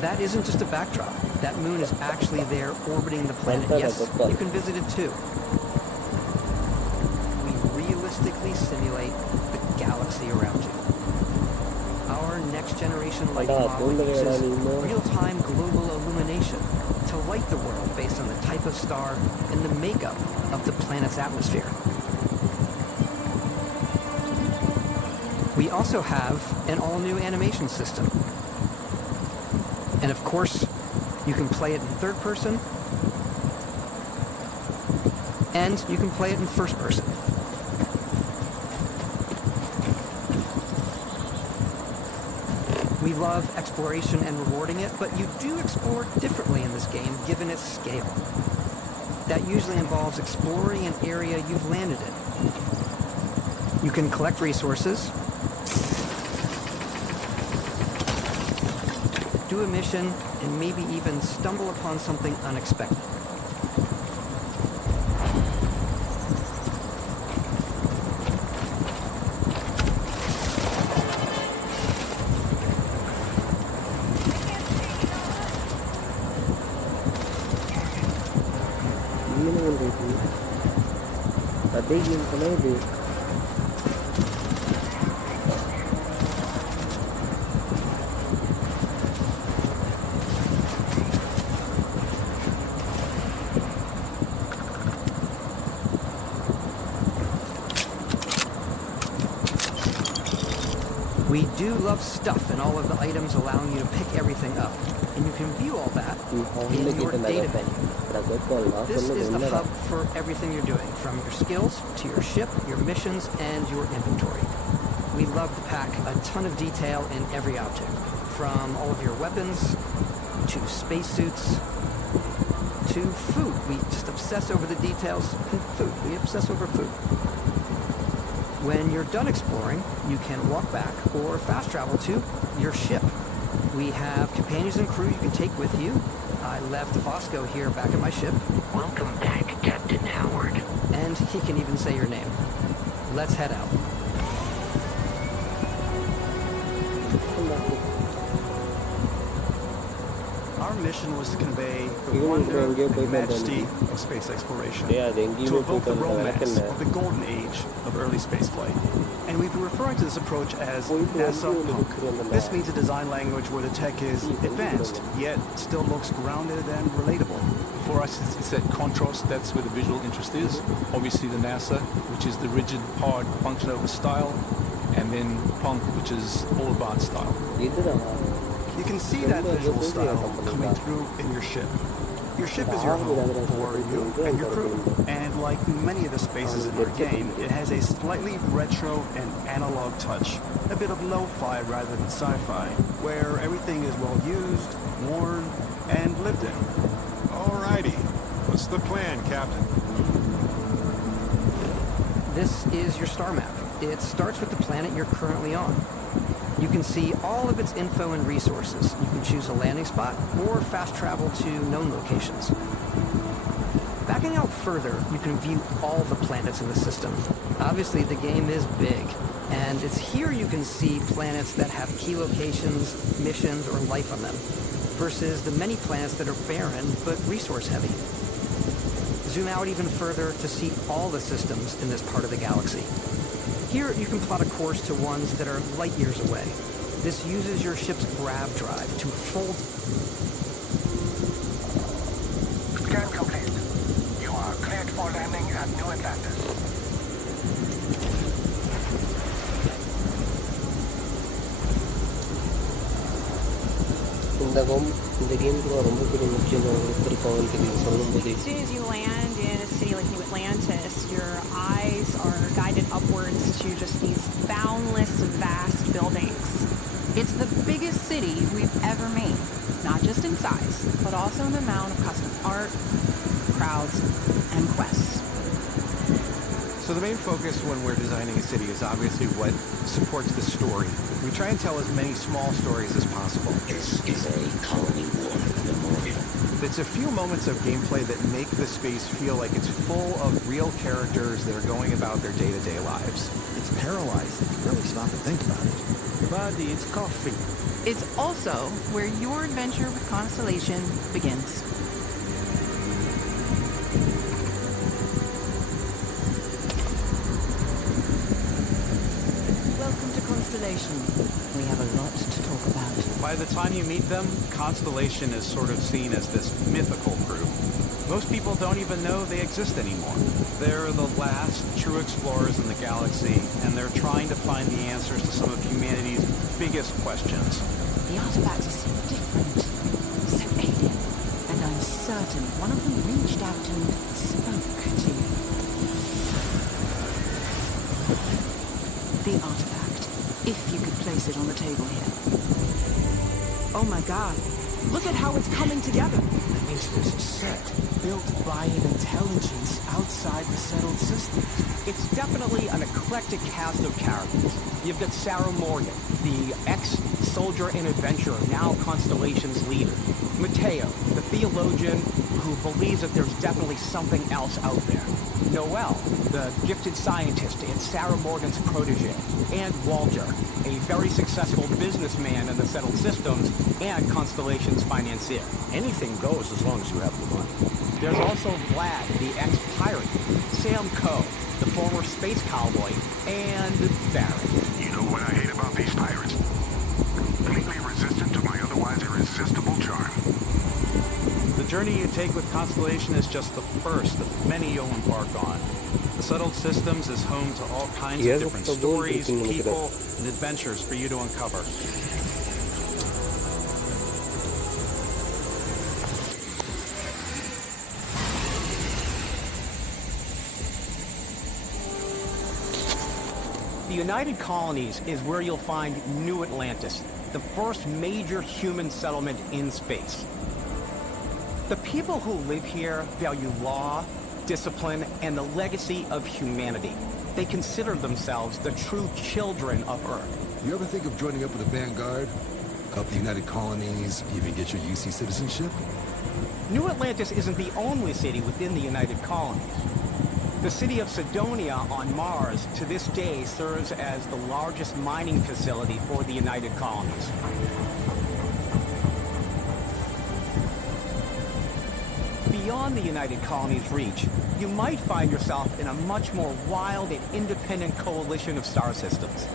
That isn't just a backdrop. That moon is actually there orbiting the planet. Yes, you can visit it too. We realistically simulate the galaxy around you. Our next generation lighting model uses real-time global illumination to light the world based on the type of star and the makeup of the planet's atmosphere. We also have an all-new animation system. And of course, you can play it in third person, and you can play it in first person. We love exploration and rewarding it, but you do explore differently in this game given its scale. That usually involves exploring an area you've landed in. You can collect resources, do a mission, and maybe even stumble upon something unexpected. We do love stuff and all of the items allowing you to pick everything up. And you can view all that in your data menu. This is the hub for everything you're doing, from your skills to your ship, your missions, and your inventory. We love to pack a ton of detail in every object, from all of your weapons, to spacesuits, to food. We just obsess over the details in food. We obsess over food. When you're done exploring, you can walk back or fast travel to your ship. We have companions and crew you can take with you. I left Vasco here back at my ship. Welcome back, Captain Howard. And he can even say your name. Let's head out. Our mission was to convey the wonder and majesty of space exploration, to evoke the romance of the golden age of early spaceflight. And we've been referring to this approach as NASA Punk. This means a design language where the tech is advanced, yet still looks grounded and relatable. For us, it's that contrast, that's where the visual interest is. Obviously the NASA, which is the rigid, hard, function over style, and then Punk, which is all about style. You can see that visual style coming through in your ship. Your ship is your home for you and your crew. And like many of the spaces in our game, it has a slightly retro and analog touch. A bit of lo-fi rather than sci-fi, where everything is well used, worn, and lived in. Alrighty. What's the plan, Captain? This is your star map. It starts with the planet you're currently on. You can see all of its info and resources. You can choose a landing spot or fast travel to known locations. Backing out further, you can view all the planets in the system. Obviously, the game is big, and it's here you can see planets that have key locations, missions, or life on them, versus the many planets that are barren but resource heavy. Zoom out even further to see all the systems in this part of the galaxy. Here, you can plot a course to ones that are light years away. This uses your ship's grav drive to fold... Scan complete. You are cleared for landing at New Atlantis. As soon as you land in a city like New Atlantis, your eyes are guided upwards to just these boundless, vast buildings. It's the biggest city we've ever made, not just in size, but also in the amount of custom art, crowds, and quests. So the main focus when we're designing a city is obviously what supports the story. We try and tell as many small stories as possible. This is a colony war memorial. It's a few moments of gameplay that make the space feel like it's full of real characters that are going about their day-to-day lives. It's paralyzed if you really stop and think about it. Buddy, it's coffee. It's also where your adventure with Constellation begins. Welcome to Constellation. We have a lot to talk about. By the time you meet them, Constellation is sort of seen as this mythical group. Most people don't even know they exist anymore. They're the last true explorers in the galaxy, and they're trying to find the answers to some of humanity's biggest questions. The artifacts are so different, so alien, and I'm certain one of them reached out and spoke to you. The artifact, if you could place it on the table here. Oh my god, look at how it's coming together. That means there's a set built by an intelligence outside the settled systems. It's definitely an eclectic cast of characters. You've got Sarah Morgan, the ex-soldier and adventurer, now Constellation's leader. Mateo, the theologian who believes that there's definitely something else out there. Noel, the gifted scientist and Sarah Morgan's protege. And Walter, a very successful businessman in the settled systems and Constellation's financier. Anything goes as long as you have the money. There's also Vlad, the ex-pirate, Sam Coe, the former space cowboy, and Barry. You know what I hate about these pirates? Completely resistant to my otherwise irresistible charm. The journey you take with Constellation is just the first of many you'll embark on. The settled systems is home to all kinds of different stories, people, and adventures for you to uncover. The United Colonies is where you'll find New Atlantis, the first major human settlement in space. The people who live here value law, discipline, and the legacy of humanity. They consider themselves the true children of Earth. You ever think of joining up with the Vanguard? Help the United Colonies, even get your UC citizenship? New Atlantis isn't the only city within the United Colonies. The city of Sidonia on Mars to this day serves as the largest mining facility for the United Colonies. Beyond the United Colonies' reach, you might find yourself in a much more wild and independent coalition of star systems.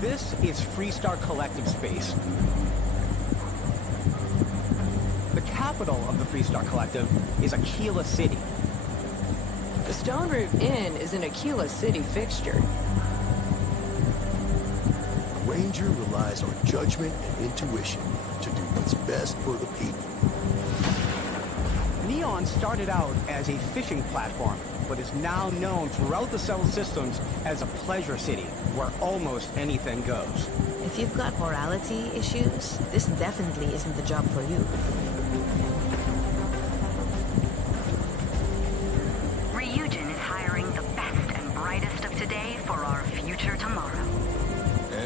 This is Freestar Collective Space. The capital of the Freestar Collective is Aquila City. The Stone Root Inn is an Aquila City fixture. A ranger relies on judgment and intuition to do what's best for the people. Neon started out as a fishing platform, but is now known throughout the settled systems as a pleasure city, where almost anything goes. If you've got morality issues, this definitely isn't the job for you. Ryujin is hiring the best and brightest of today for our future tomorrow.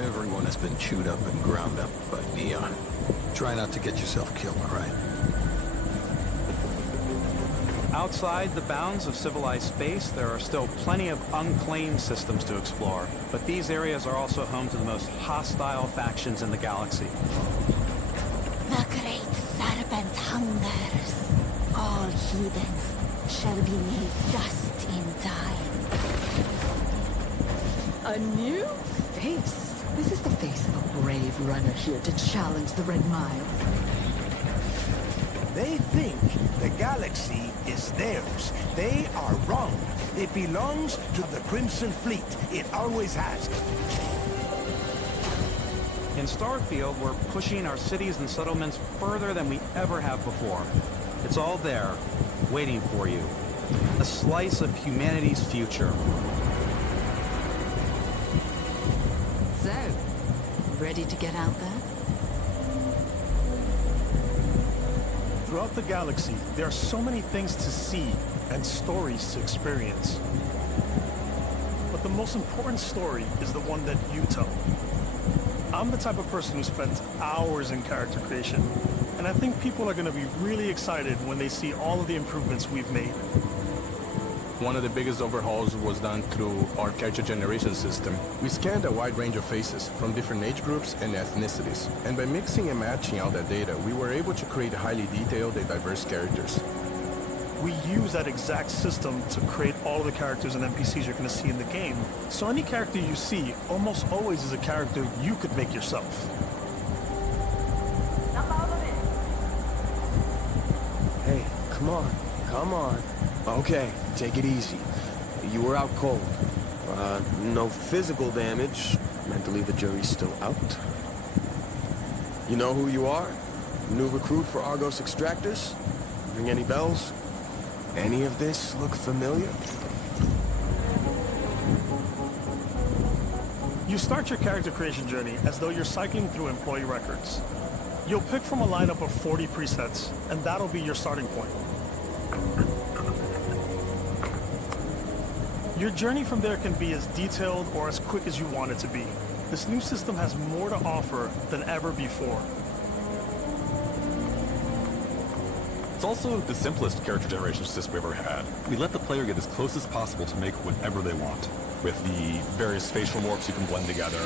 Everyone has been chewed up and ground up by Neon. Try not to get yourself killed, all right? Outside the bounds of civilized space, there are still plenty of unclaimed systems to explore, but these areas are also home to the most hostile factions in the galaxy. The great serpent hungers. All heathens shall be made dust in time. A new face. This is the face of a brave runner here to challenge the Red Mile. They think the galaxy is theirs. They are wrong. It belongs to the Crimson Fleet. It always has. In Starfield, we're pushing our cities and settlements further than we ever have before. It's all there, waiting for you. A slice of humanity's future. So, ready to get out there? Throughout the galaxy, there are so many things to see, and stories to experience. But the most important story is the one that you tell. I'm the type of person who spends hours in character creation, and I think people are going to be really excited when they see all of the improvements we've made. One of the biggest overhauls was done through our character generation system. We scanned a wide range of faces from different age groups and ethnicities. And by mixing and matching all that data, we were able to create highly detailed and diverse characters. We use that exact system to create all of the characters and NPCs you're going to see in the game. So any character you see almost always is a character you could make yourself. Hey, come on, come on. Okay, take it easy. You were out cold. No physical damage. Mentally, the jury's still out. You know who you are? New recruit for Argos Extractors? Ring any bells? Any of this look familiar? You start your character creation journey as though you're cycling through employee records. You'll pick from a lineup of 40 presets, and that'll be your starting point. Your journey from there can be as detailed or as quick as you want it to be. This new system has more to offer than ever before. It's also the simplest character generation system we've ever had. We let the player get as close as possible to make whatever they want. With the various facial morphs you can blend together,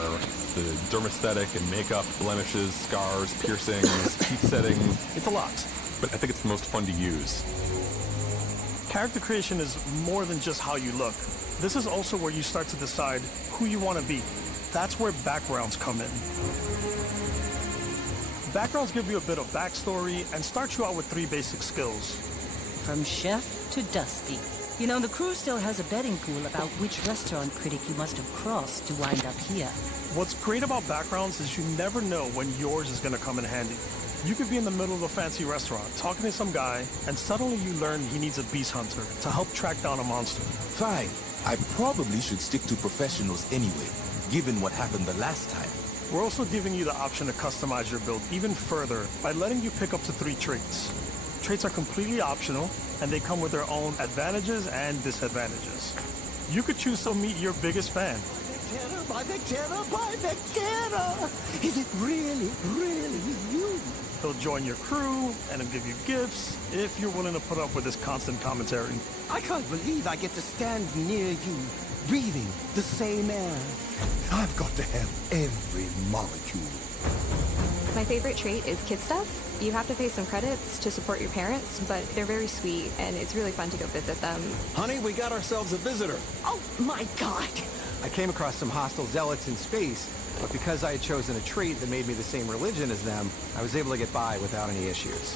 the dermesthetic and makeup, blemishes, scars, piercings, heat settings. It's a lot, but I think it's the most fun to use. Character creation is more than just how you look. This is also where you start to decide who you want to be. That's where backgrounds come in. Backgrounds give you a bit of backstory and start you out with 3 basic skills. From chef to dusty. You know, the crew still has a betting pool about which restaurant critic you must have crossed to wind up here. What's great about backgrounds is you never know when yours is going to come in handy. You could be in the middle of a fancy restaurant talking to some guy, and suddenly you learn he needs a beast hunter to help track down a monster. Fine. I probably should stick to professionals anyway, given what happened the last time. We're also giving you the option to customize your build even further by letting you pick up to 3 traits. Traits are completely optional, and they come with their own advantages and disadvantages. You could choose to meet your biggest fan. By the terror! Is it really, really you? He'll join your crew, and he'll give you gifts, if you're willing to put up with this constant commentary. I can't believe I get to stand near you, breathing the same air. I've got to have every molecule. My favorite trait is kid stuff. You have to pay some credits to support your parents, but they're very sweet, and it's really fun to go visit them. Honey, we got ourselves a visitor. Oh, my God! I came across some hostile zealots in space, but because I had chosen a trait that made me the same religion as them, I was able to get by without any issues.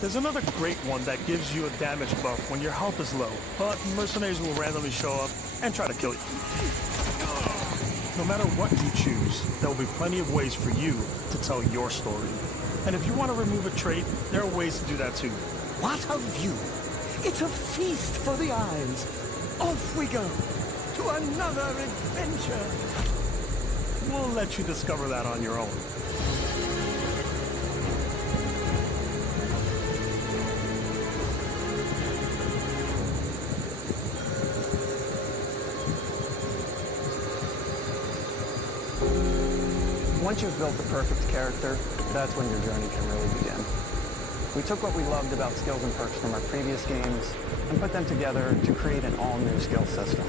There's another great one that gives you a damage buff when your health is low, but mercenaries will randomly show up and try to kill you. No matter what you choose, there will be plenty of ways for you to tell your story. And if you want to remove a trait, there are ways to do that too. What a view! It's a feast for the eyes. Off we go to another adventure. We'll let you discover that on your own. Once you've built the perfect character, that's when your journey can really begin. We took what we loved about skills and perks from our previous games and put them together to create an all-new skill system.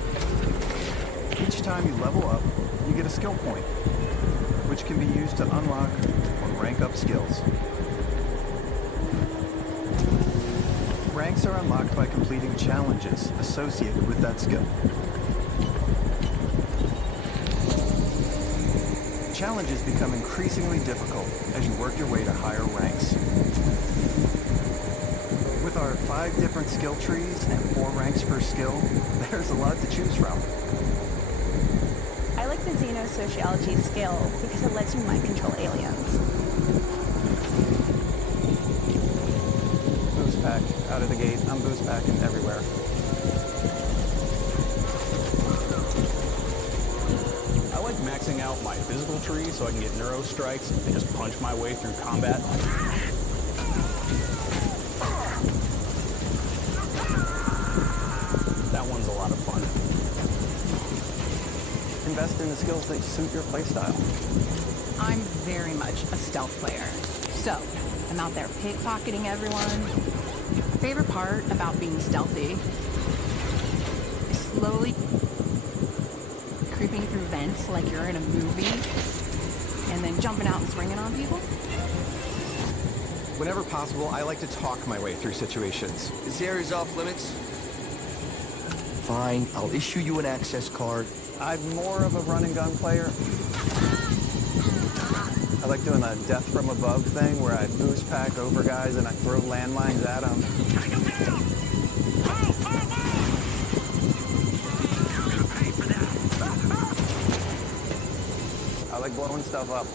Each time you level up, you get a skill point, which can be used to unlock or rank up skills. Ranks are unlocked by completing challenges associated with that skill. Challenges become increasingly difficult as you work your way to higher ranks. With our 5 different skill trees and 4 ranks per skill, there's a lot to choose from. I like the Xenosociology skill because it lets you mind control aliens. Boost pack out of the gate. I'm boost packing everywhere. I like maxing out my physical tree so I can get neuro strikes and just punch my way through combat. invest in the skills that suit your playstyle. I'm very much a stealth player. So, I'm out there pickpocketing everyone. My favorite part about being stealthy is slowly creeping through vents like you're in a movie, and then jumping out and springing on people. Whenever possible, I like to talk my way through situations. This area's off limits. Fine, I'll issue you an access card. I'm more of a run and gun player. I like doing the death from above thing where I boost pack over guys and I throw landmines at them. I like blowing stuff up.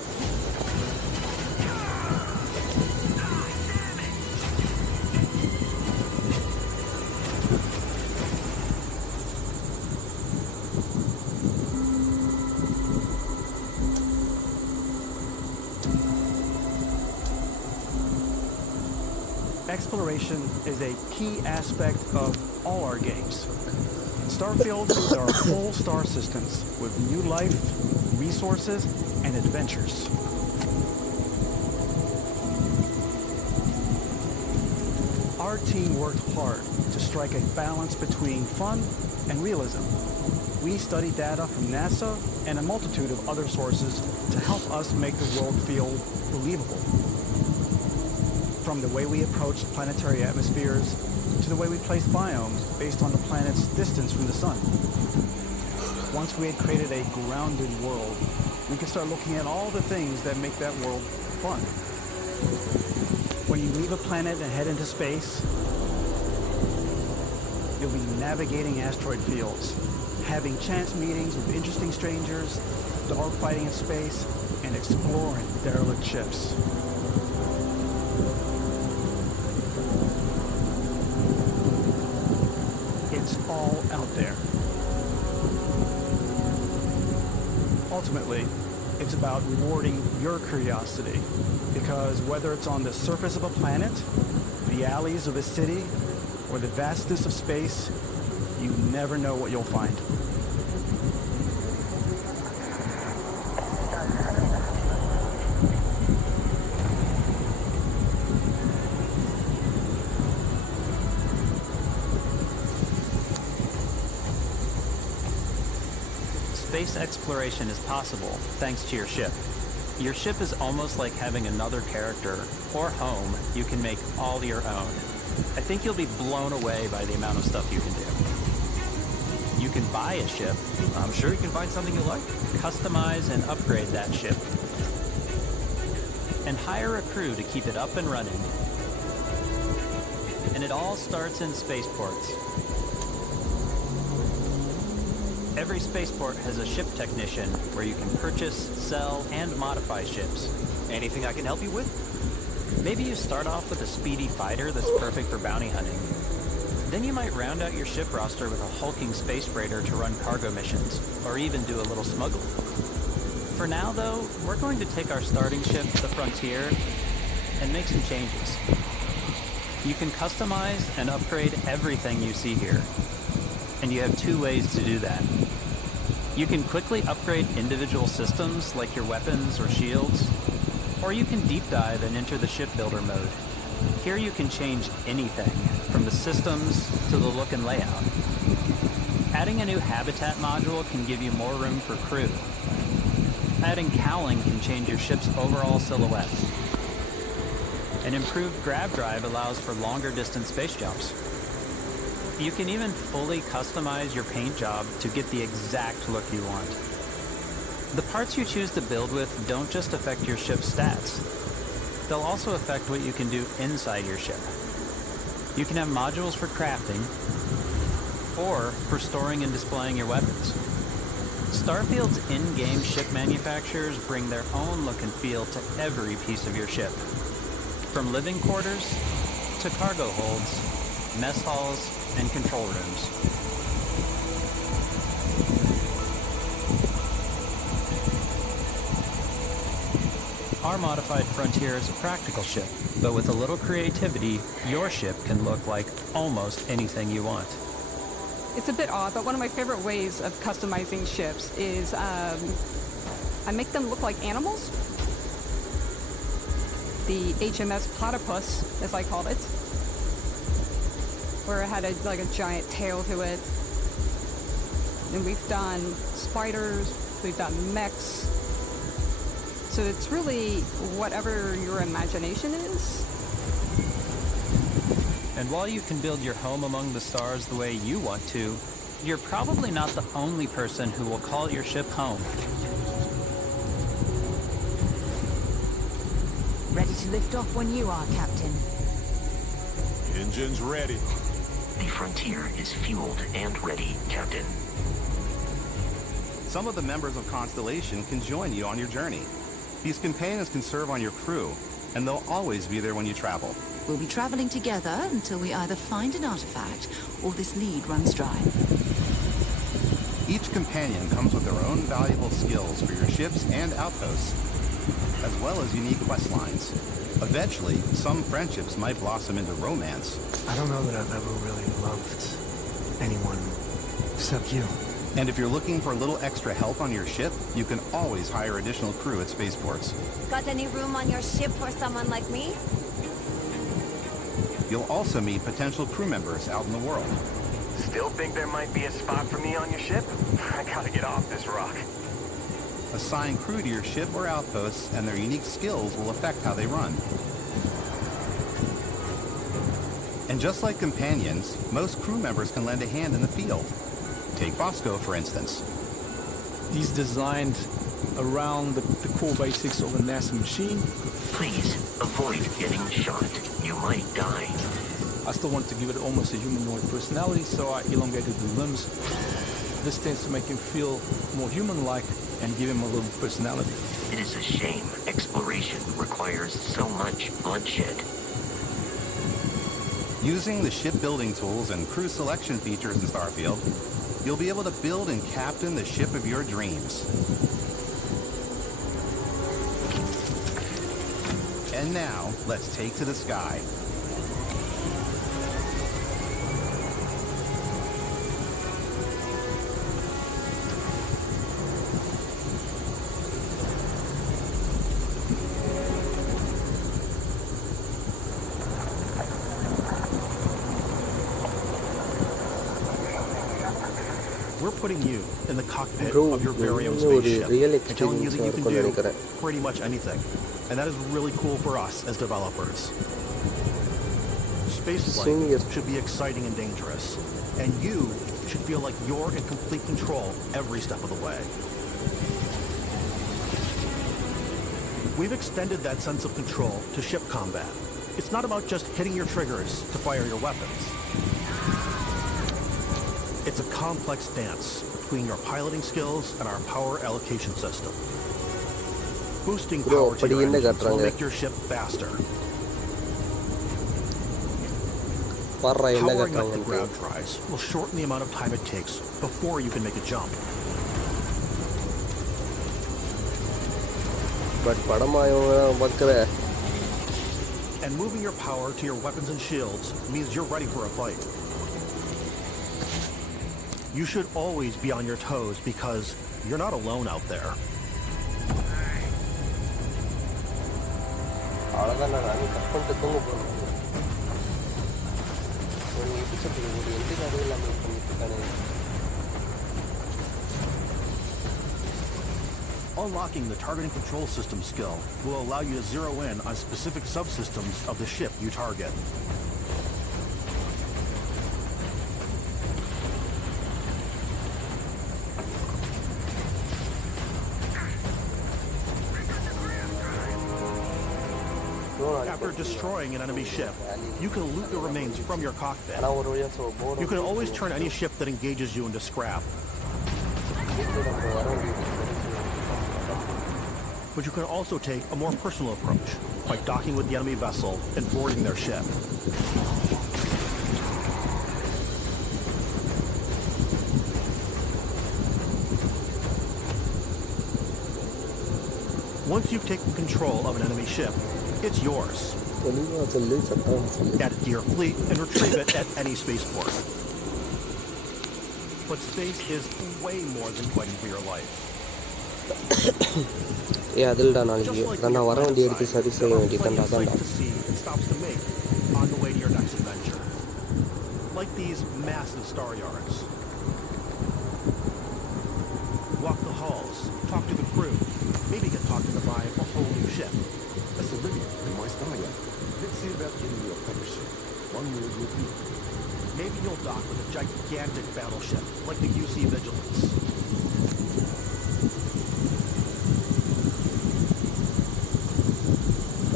Exploration is a key aspect of all our games. Starfield is our full star systems with new life, resources, and adventures. Our team worked hard to strike a balance between fun and realism. We studied data from NASA and a multitude of other sources to help us make the world feel believable. From the way we approached planetary atmospheres to the way we placed biomes based on the planet's distance from the sun. Once we had created a grounded world, we could start looking at all the things that make that world fun. When you leave a planet and head into space, you'll be navigating asteroid fields, having chance meetings with interesting strangers, dogfighting in space, and exploring derelict ships. It's all out there. Ultimately, it's about rewarding your curiosity, because whether it's on the surface of a planet, the alleys of a city, or the vastness of space, you never know what you'll find. Space exploration is possible thanks to your ship. Your ship is almost like having another character or home you can make all your own. I think you'll be blown away by the amount of stuff you can do. You can buy a ship. I'm sure you can find something you like. Customize and upgrade that ship. And hire a crew to keep it up and running. And it all starts in spaceports. Every spaceport has a ship technician where you can purchase, sell, and modify ships. Anything I can help you with? Maybe you start off with a speedy fighter that's perfect for bounty hunting. Then you might round out your ship roster with a hulking space freighter to run cargo missions, or even do a little smuggling. For now, though, we're going to take our starting ship, the Frontier, and make some changes. You can customize and upgrade everything you see here. And you have two ways to do that. You can quickly upgrade individual systems like your weapons or shields, or you can deep dive and enter the shipbuilder mode. Here you can change anything, from the systems to the look and layout. Adding a new habitat module can give you more room for crew. Adding cowling can change your ship's overall silhouette. An improved grav drive allows for longer distance space jumps. You can even fully customize your paint job to get the exact look you want. The parts you choose to build with don't just affect your ship's stats. They'll also affect what you can do inside your ship. You can have modules for crafting, or for storing and displaying your weapons. Starfield's in-game ship manufacturers bring their own look and feel to every piece of your ship. From living quarters to cargo holds, mess halls, and control rooms. Our modified Frontier is a practical ship, but with a little creativity, your ship can look like almost anything you want. It's a bit odd, but one of my favorite ways of customizing ships is I make them look like animals. The HMS Platypus, as I called it, where it had like a giant tail to it. And we've done spiders, we've done mechs. So it's really whatever your imagination is. And while you can build your home among the stars the way you want to, you're probably not the only person who will call your ship home. Ready to lift off when you are, Captain. Engines ready. The Frontier is fueled and ready, Captain. Some of the members of Constellation can join you on your journey. These companions can serve on your crew, and they'll always be there when you travel. We'll be traveling together until we either find an artifact or this lead runs dry. Each companion comes with their own valuable skills for your ships and outposts, as well as unique quest lines. Eventually, some friendships might blossom into romance. I don't know that I've ever really loved anyone except you. And if you're looking for a little extra help on your ship, you can always hire additional crew at spaceports. Got any room on your ship for someone like me? You'll also meet potential crew members out in the world. Still think there might be a spot for me on your ship? I gotta get off this rock. Assign crew to your ship or outposts, and their unique skills will affect how they run. And just like companions, most crew members can lend a hand in the field. Take Bosco, for instance. He's designed around the core basics of a NASA machine. Please, avoid getting shot. You might die. I still want to give it almost a humanoid personality, so I elongated the limbs. This tends to make him feel more human-like and give him a little personality. It is a shame exploration requires so much bloodshed. Using the shipbuilding tools and crew selection features in Starfield, you'll be able to build and captain the ship of your dreams. And now, let's take to the sky. We're putting you in the cockpit of your very own spaceship and telling you that you can do pretty much anything. And that is really cool for us as developers. Spaceflight should be exciting and dangerous, and you should feel like you're in complete control every step of the way. We've extended that sense of control to ship combat. It's not about just hitting your triggers to fire your weapons. It's a complex dance between your piloting skills and our power allocation system. Boosting power to your engines will make your ship faster. Powering up the ground drives will shorten the amount of time it takes before you can make a jump. And moving your power to your weapons and shields means you're ready for a fight. You should always be on your toes because you're not alone out there. Unlocking the targeting control system skill will allow you to zero in on specific subsystems of the ship you target. After destroying an enemy ship, you can loot the remains from your cockpit. You can always turn any ship that engages you into scrap. But you can also take a more personal approach by docking with the enemy vessel and boarding their ship. Once you've taken control of an enemy ship, it's yours. Add it to your fleet and retrieve it at any spaceport. But space is way more than fighting for your life. അതിൽടാ നാளைക്ക് കണ്ടാ വர വണ്ടി എടുത്ത് service ചെയ്യാൻ വേണ്ടി കണ്ടാ കണ്ടാ To see and stops to make on the way to your next adventure. Like these massive star yards. Walk the halls, talk to the crew, maybe get talked into buying a whole new ship. That's Olivia in my star yard. Let's see about getting you a better ship. One move with you. Maybe you'll dock with a gigantic battleship, like the UC Vigilance.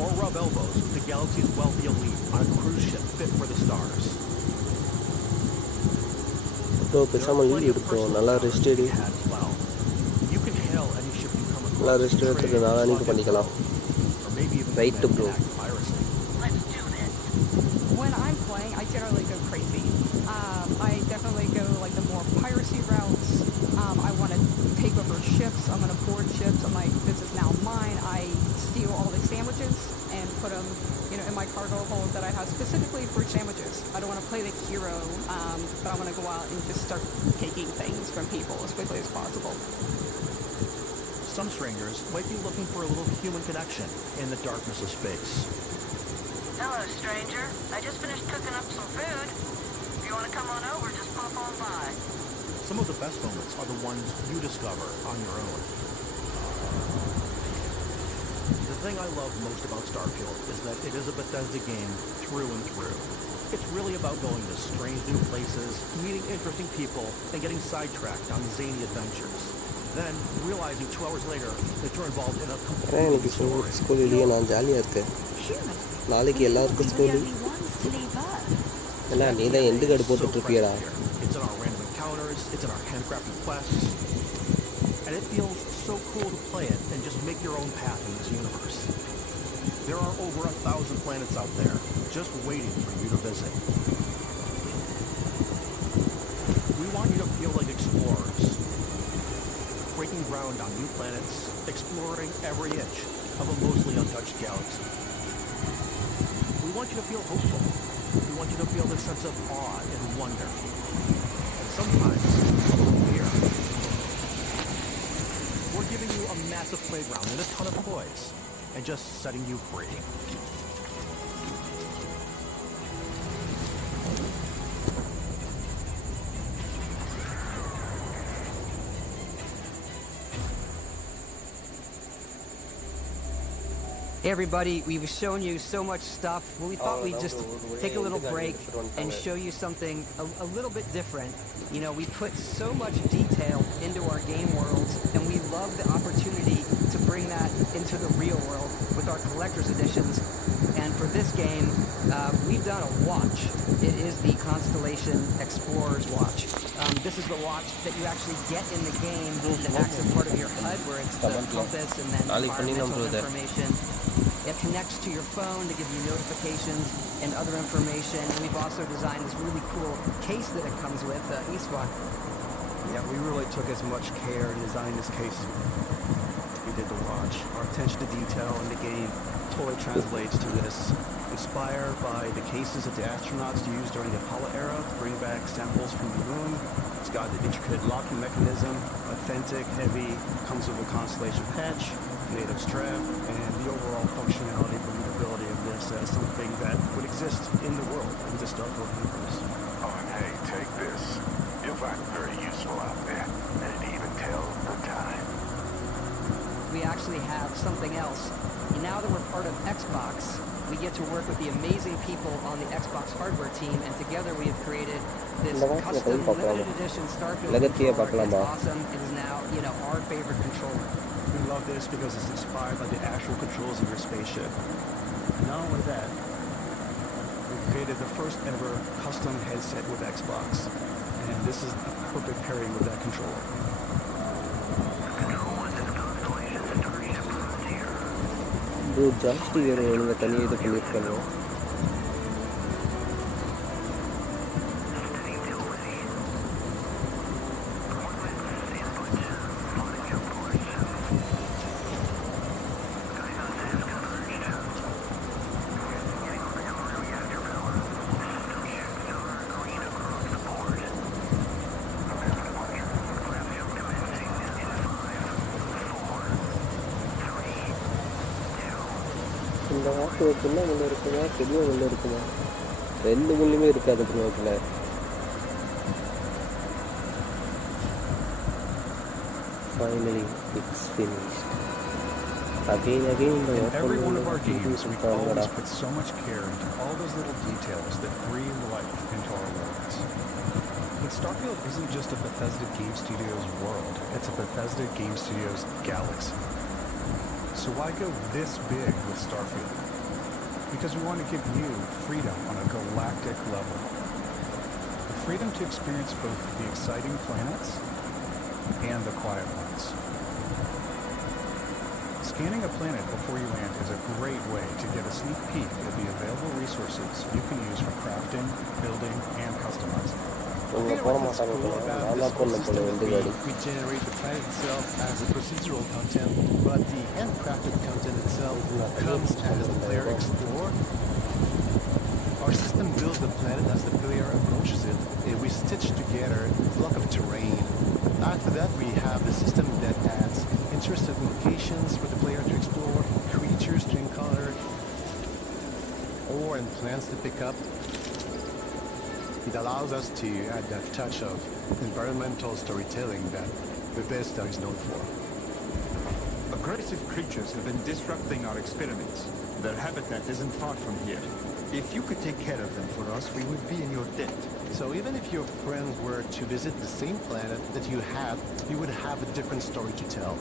Or rub elbows with the galaxy's wealthy elite on a cruise ship fit for the stars. Bro பேசாமல் leave எடுப்போம் நல்லா rest எடு You can hail any ship you come நல்லா across. Rest எடுத்துட்டு நாளானிக்கு பண்ணிக்கலாம் right bro When I'm playing, I generally go crazy. I definitely go like the more piracy routes. I want to take over ships. I'm going to board ships. I'm like, this is now mine. I steal all the sandwiches and put them, in my cargo hold that I have specifically for sandwiches. I don't want to play the hero, but I want to go out and just start taking things from people as quickly as possible. Some strangers might be looking for a little human connection in the darkness of space. Hello, stranger. I just finished cooking up some food. If you want to come on over, just pop on by. Some of the best moments are the ones you discover on your own. The thing I love most about Starfield is that it is a Bethesda game through and through. It's really about going to strange new places, meeting interesting people, and getting sidetracked on zany adventures. Then, realizing 2 hours later that you're involved in a எனக்கு school இல்லையே நான் ஜாலியாக இருக்கேன் நாளைக்கு எல்லாருக்கும் school என்ன நீ தான் எண்டு கார்டு போட்டுட்ருப்பியடா It's in our random encounters, it's in our handcrafted quests, and it feels so cool to play it and just make your own path in this universe. There are over 1,000 planets out there, just waiting for you to visit. We want you to feel like explorers, breaking ground on new planets, exploring every inch of a mostly untouched galaxy. We want you to feel hopeful. We want you to feel this sense of awe and wonder. And sometimes, a little fear. We're giving you a massive playground and a ton of toys, and just setting you free. Hey everybody, we've shown you so much stuff. Well, we thought we'd just take a little break and show you something a little bit different. We put so much detail into our game worlds, and we love the opportunity to bring that into the real world with our collector's editions. And for this game, we've done a watch. It is the Constellation Explorer's Watch. This is the watch that you actually get in the game that acts as part of your HUD, where it's the compass and then environmental information. It connects to your phone to give you notifications and other information. And we've also designed this really cool case that it comes with, Eastwalk. Yeah, we really took as much care to design this case as we did the watch. Our attention to detail in the game totally translates to this. Inspired by the cases that the astronauts used during the Apollo era to bring back samples from the moon. It's got the intricate locking mechanism, authentic, heavy, comes with a Constellation patch, native strap, and the overall functionality and believability of this as something that would exist in the world, in the Starfield universe. Oh, and hey, take this. You'll find it very useful out there, and it even tells the time. We actually have something else. Now that we're part of Xbox, we get to work with the amazing people on the Xbox hardware team, and together we have created this custom limited edition Starfield controller. It's awesome. It is now, our favorite controller. We love this because it's inspired by the actual controls of your spaceship. And not only that, we've created the first ever custom headset with Xbox, and this is a perfect pairing with that controller. Dude, ಜಾಸ್ತಿ ಏನು ನಿಮಗೆ ತನಿ ಇದು பண்ணியிருக்கணும் ஆட்டு வச்சுன்னா முள்ளு இருக்குமா, செடியும் முள்ளு இருக்குமா? ரெண்டு முள்ளுமே இருக்காது பின்னோக்கில். Finally, it's finished. Again, in every one of our games, we always put so much care into all those little details that breathe life into our worlds. But Starfield isn't just a Bethesda Game Studios world, it's a Bethesda Game Studios galaxy. So why go this big with Starfield? Because we want to give you freedom on a galactic level. The freedom to experience both the exciting planets and the quiet ones. Scanning a planet before you land is a great way to get a sneak peek at the available resources you can use for crafting, building, and customizing. We generate the planet itself as a procedural content, but the handcrafted content itself comes as the player explores. Our system builds the planet as the player approaches it, and we stitch together a block of terrain. After that, we have the system that adds interesting locations for the player to explore, creatures to encounter, or and plants to pick up. It allows us to add that touch of environmental storytelling that Bethesda is known for. Aggressive creatures have been disrupting our experiments. Their habitat isn't far from here. If you could take care of them for us, we would be in your debt. So even if your friends were to visit the same planet that you had, you would have a different story to tell.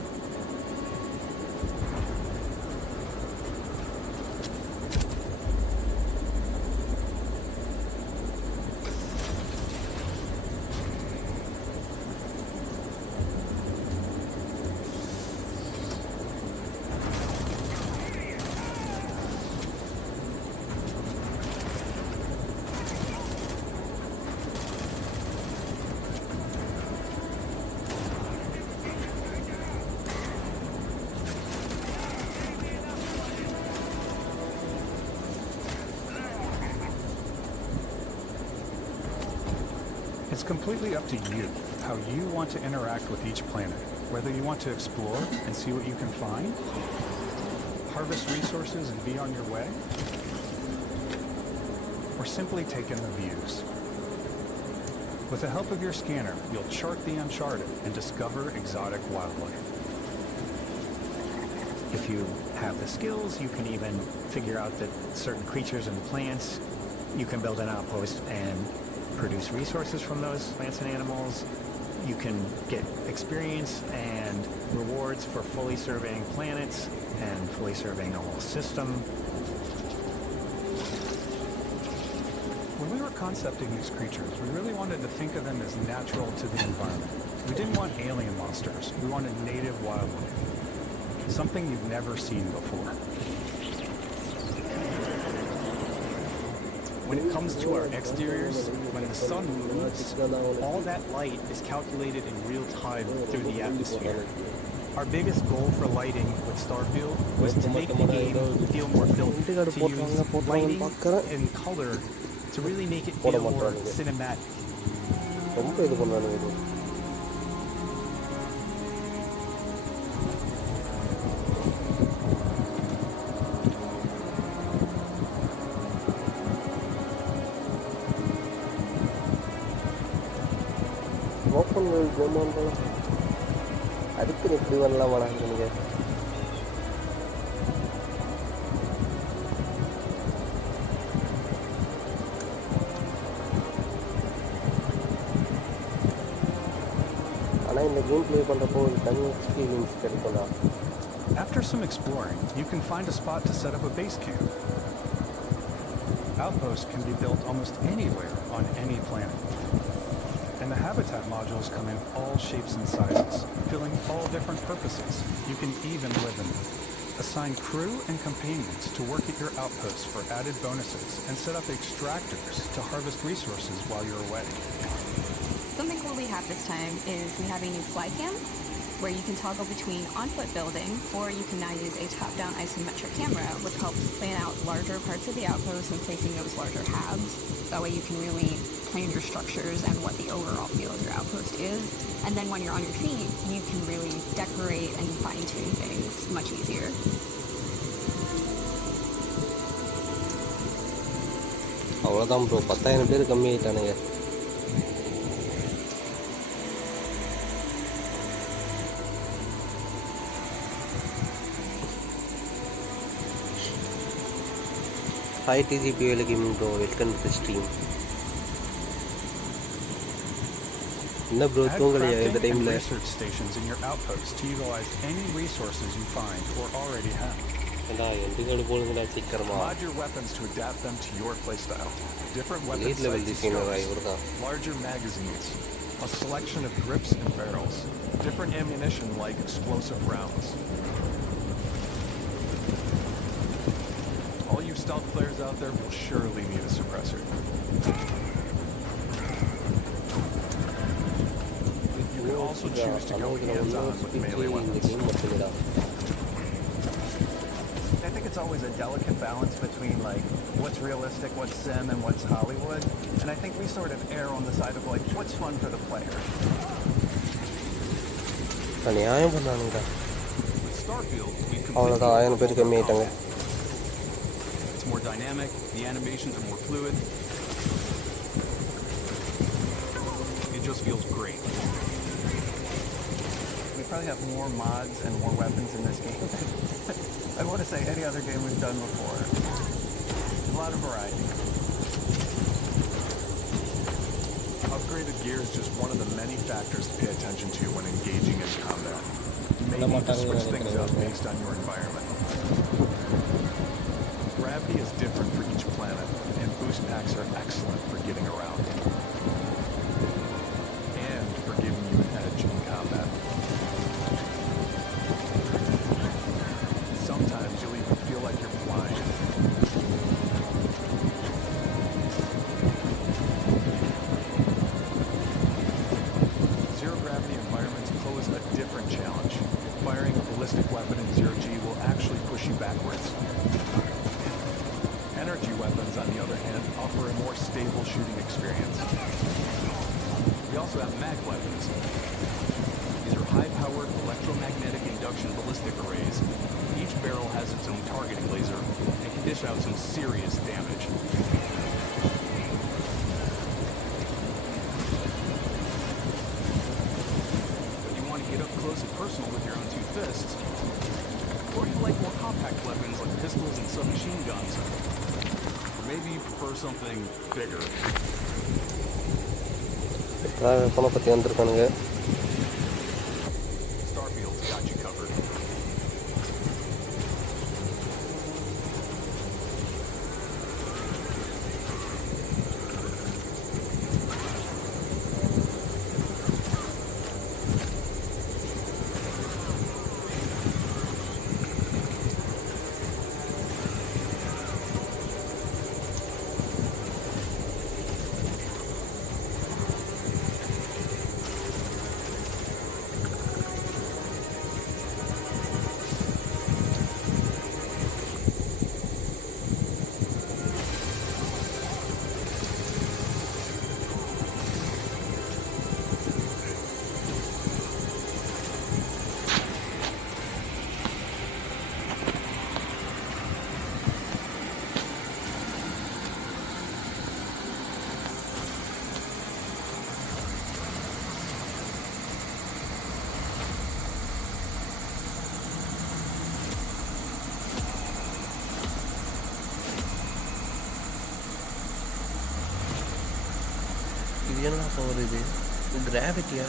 It's completely up to you how you want to interact with each planet, whether you want to explore and see what you can find, harvest resources and be on your way, or simply take in the views. With the help of your scanner, you'll chart the uncharted and discover exotic wildlife. If you have the skills, you can even figure out that certain creatures and plants, you can build an outpost and produce resources from those plants and animals. You can get experience and rewards for fully surveying planets and fully surveying a whole system. When we were concepting these creatures, we really wanted to think of them as natural to the environment. We didn't want alien monsters. We wanted native wildlife. Something you've never seen before. When it comes to our exteriors, when the sun moves, all that light is calculated in real time through the atmosphere. Our biggest goal for lighting with Starfield was to make the game feel more filmed, to use lighting and color to really make it feel more cinematic. Open world போகணும் அதுக்கு எப்படி வரலாம் வேணாங்க நீங்கள். ஆனால் இந்த game play பண்ணுறப்போ ஒரு தனி experience கிடைக்கும்டா. After some exploring, you can find a spot to set up a base camp. Outposts can be built almost anywhere on any planet. And the habitat modules come in all shapes and sizes, filling all different purposes. You can even live in them. Assign crew and companions to work at your outposts for added bonuses, and set up extractors to harvest resources while you're away. Something cool we have this time is we have a new fly cam, where you can toggle between on-foot building, or you can now use a top-down isometric camera, which helps plan out larger parts of the outpost and placing those larger halves. So that way you can really plan your structures and what the overall feel of your outpost is. And then when you're on your feet, you can really decorate and fine-tune things much easier. அவ்வளோதான் bro, 10,000 பேர் கம்மியாயிட்டானுங்க. Hi TGP gaming bro, welcome to the stream. என்ன bro தூங்கலையா இந்த டைம்ல? Research stations in your outposts to utilize any resources you find or already have. Mod your weapons to adapt them to your playstyle. Different weapon sights and scopes, larger magazines, a selection of grips and barrels, different ammunition like explosive rounds. All you stealth players out there will surely need a suppressor. You can also choose to go hands-on with melee weapons. I think it's always a delicate balance between like what's realistic, what's sim, and what's Hollywood. And I think we sort of err on the side of like what's fun for the player. With Starfield, we've completely it's more dynamic, the animations are more fluid. It just feels great. We probably have more mods and more weapons in this game than I want to say any other game we've done before. A lot of variety. Upgraded gear is just one of the many factors to pay attention to when engaging in combat. You may need to switch things up based on your environment. Gravity is different for each planet, and boost packs are excellent for getting around. And for giving you an edge in combat. Sometimes you'll even feel like you're flying. Zero-gravity environments pose a different challenge. Firing a ballistic weapon in zero-G will actually push you backwards. Energy weapons, on the other hand, offer a more stable shooting experience. We also have mag weapons. These are high-powered electromagnetic induction ballistic arrays. Each barrel has its own targeting laser and can dish out some serious damage. But you want to get up close and personal with your own two fists, or you like more compact weapons like pistols and submachine guns. Maybe you prefer something bigger. Starfield's got you covered. Gravity.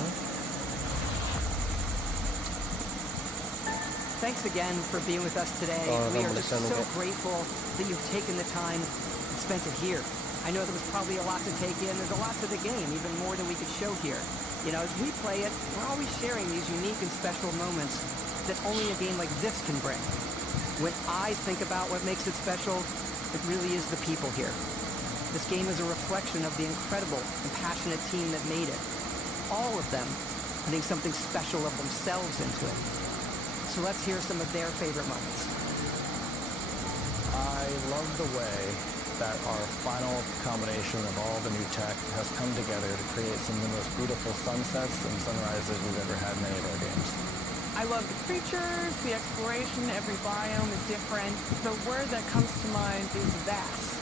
Thanks again for being with us today. We are just so grateful that you've taken the time and spent it here. I know there was probably a lot to take in. There's a lot to the game, even more than we could show here. You know, as we play it, we're always sharing these unique and special moments that only a game like this can bring. When I think about what makes it special, it really is the people here. This game is a reflection of the incredible and passionate team that made it. All of them putting something special of themselves into it. So let's hear some of their favorite moments. I love the way that our final combination of all the new tech has come together to create some of the most beautiful sunsets and sunrises we've ever had in any of our games. I love the creatures, the exploration, every biome is different. The word that comes to mind is vast.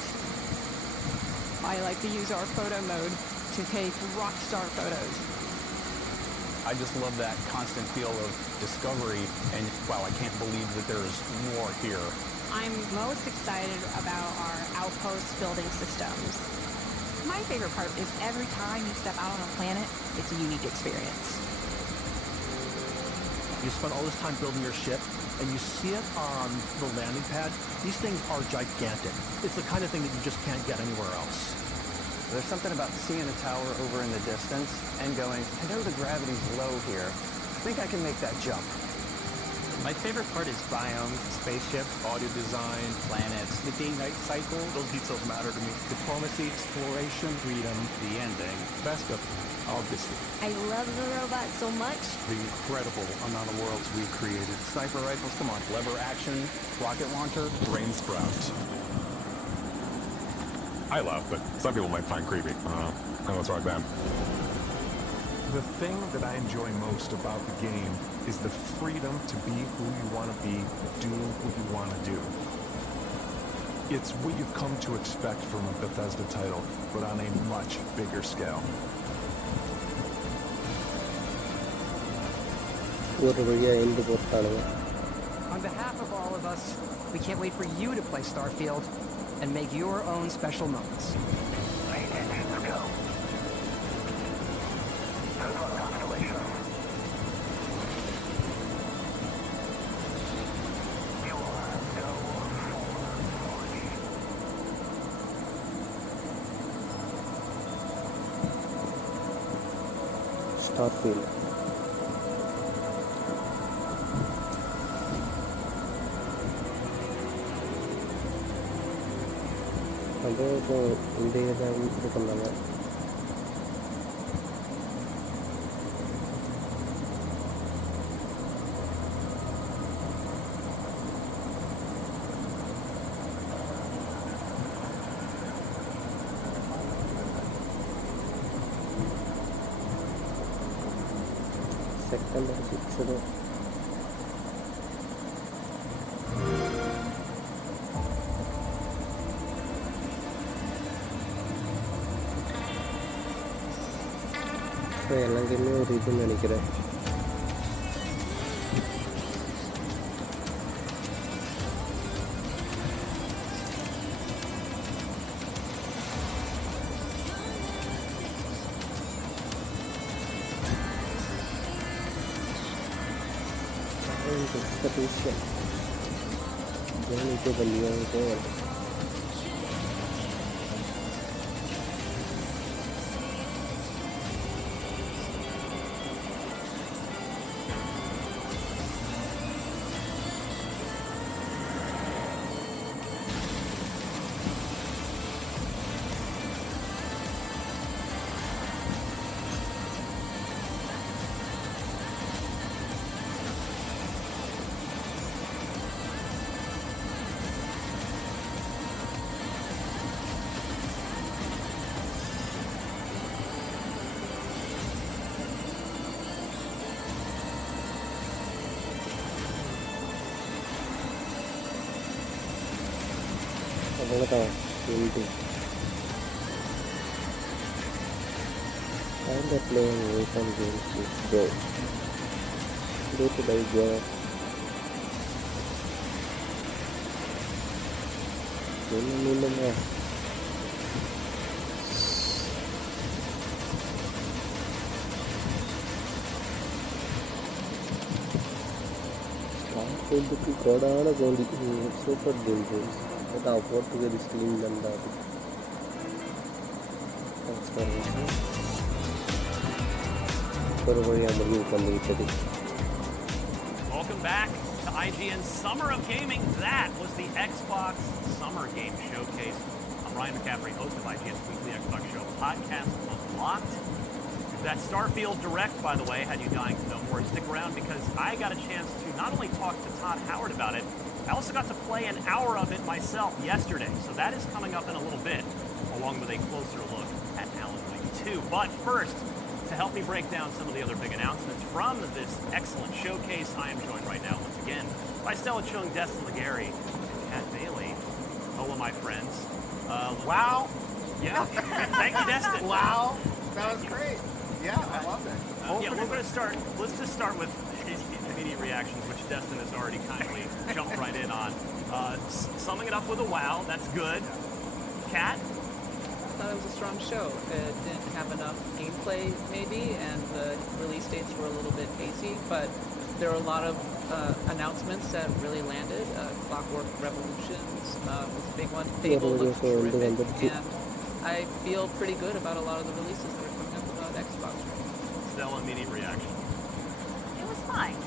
I like to use our photo mode to take rock star photos. I just love that constant feel of discovery, and wow, I can't believe that there's more here. I'm most excited about our outpost building systems. My favorite part is every time you step out on a planet, it's a unique experience. You spend all this time building your ship, and you see it on the landing pad. These things are gigantic. It's the kind of thing that you just can't get anywhere else. There's something about seeing a tower over in the distance and going, I know the gravity's low here. I think I can make that jump. My favorite part is biomes, spaceships, audio design, planets, the day-night cycle. Those details matter to me. Diplomacy, exploration, freedom, the ending. Best of it, obviously. I love the robot so much. The incredible amount of worlds we've created. Sniper rifles, come on. Lever action, rocket launcher, brain sprouts. I laugh, but some people might find creepy. I don't know what's wrong with them. The thing that I enjoy most about the game is the freedom to be who you want to be, do what you want to do. It's what you've come to expect from a Bethesda title, but on a much bigger scale. On behalf of all of us, we can't wait for you to play Starfield and make your own special moments. Let's go. Good luck, Constellation. You are no Starfield. அதுவும் இந்த இதை இது பண்ணாங்க. September 6th. எல்லாம் கேமே ஒரு இதுன்னு நினைக்கிறேன். itu beliau itu into and the playing weapon games is go to the go minimum the Kodana going super dangerous. But I afford to get this clean than that. Thanks for watching. Welcome back to IGN's Summer of Gaming. That was the Xbox Summer Game Showcase. I'm Ryan McCaffrey, host of IGN's weekly Xbox Show podcast Unlocked. That Starfield Direct, by the way, had you dying to know more, stick around because I got a chance to not only talk to Todd Howard about it, I also got to play an hour of it myself yesterday, so that is coming up in a little bit, along with a closer look at Alan Wake 2. But first, to help me break down some of the other big announcements from this excellent showcase, I am joined right now, once again, by Stella Chung, Destin Legary, and Kat Bailey. Hello, my friends. WoW Yeah. Thank you, Destin. Wow. That was great. Yeah, I loved it. Yeah, we're going to start. Let's just start with immediate reactions, which Destin has already kindly jumped right in on. Summing it up with a wow, that's good. Kat? I thought it was a strong show. It didn't have enough gameplay, maybe, and the release dates were a little bit hazy, but there were a lot of announcements that really landed. Clockwork Revolutions was a big one. Fable looks terrific, and I feel pretty good about a lot of the releases that are coming up about Xbox. Stella, immediate reaction. It was fine.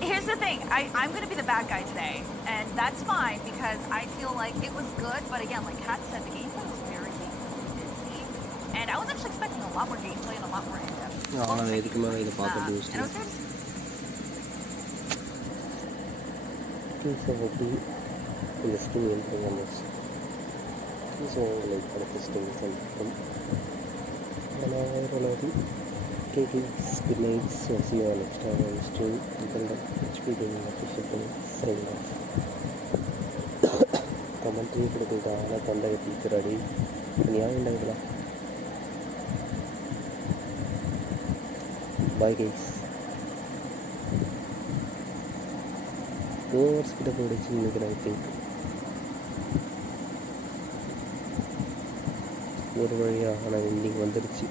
Here's the thing, I'm going to be the bad guy today, and that's fine because I feel like it was good, but again, like Kat said, the gameplay was very busy, and I was actually expecting a lot more gameplay and a lot more in-depth. And it was very so hoping in the Steam thing on this. So like for the Steam something. And I don't know. Okay, good night. So see you all next time on the stream. Until then, HP Gaming official thing signing off. Commentary കൊടുക്കുന്നതാണ് തൊണ്ട teacher അടി ഞാൻ ഉണ്ടായിട്ടില്ല. Bye guys. Speed up I think. ஒரு வழியாக நான் இன்னைக்கு வந்துடுச்சு.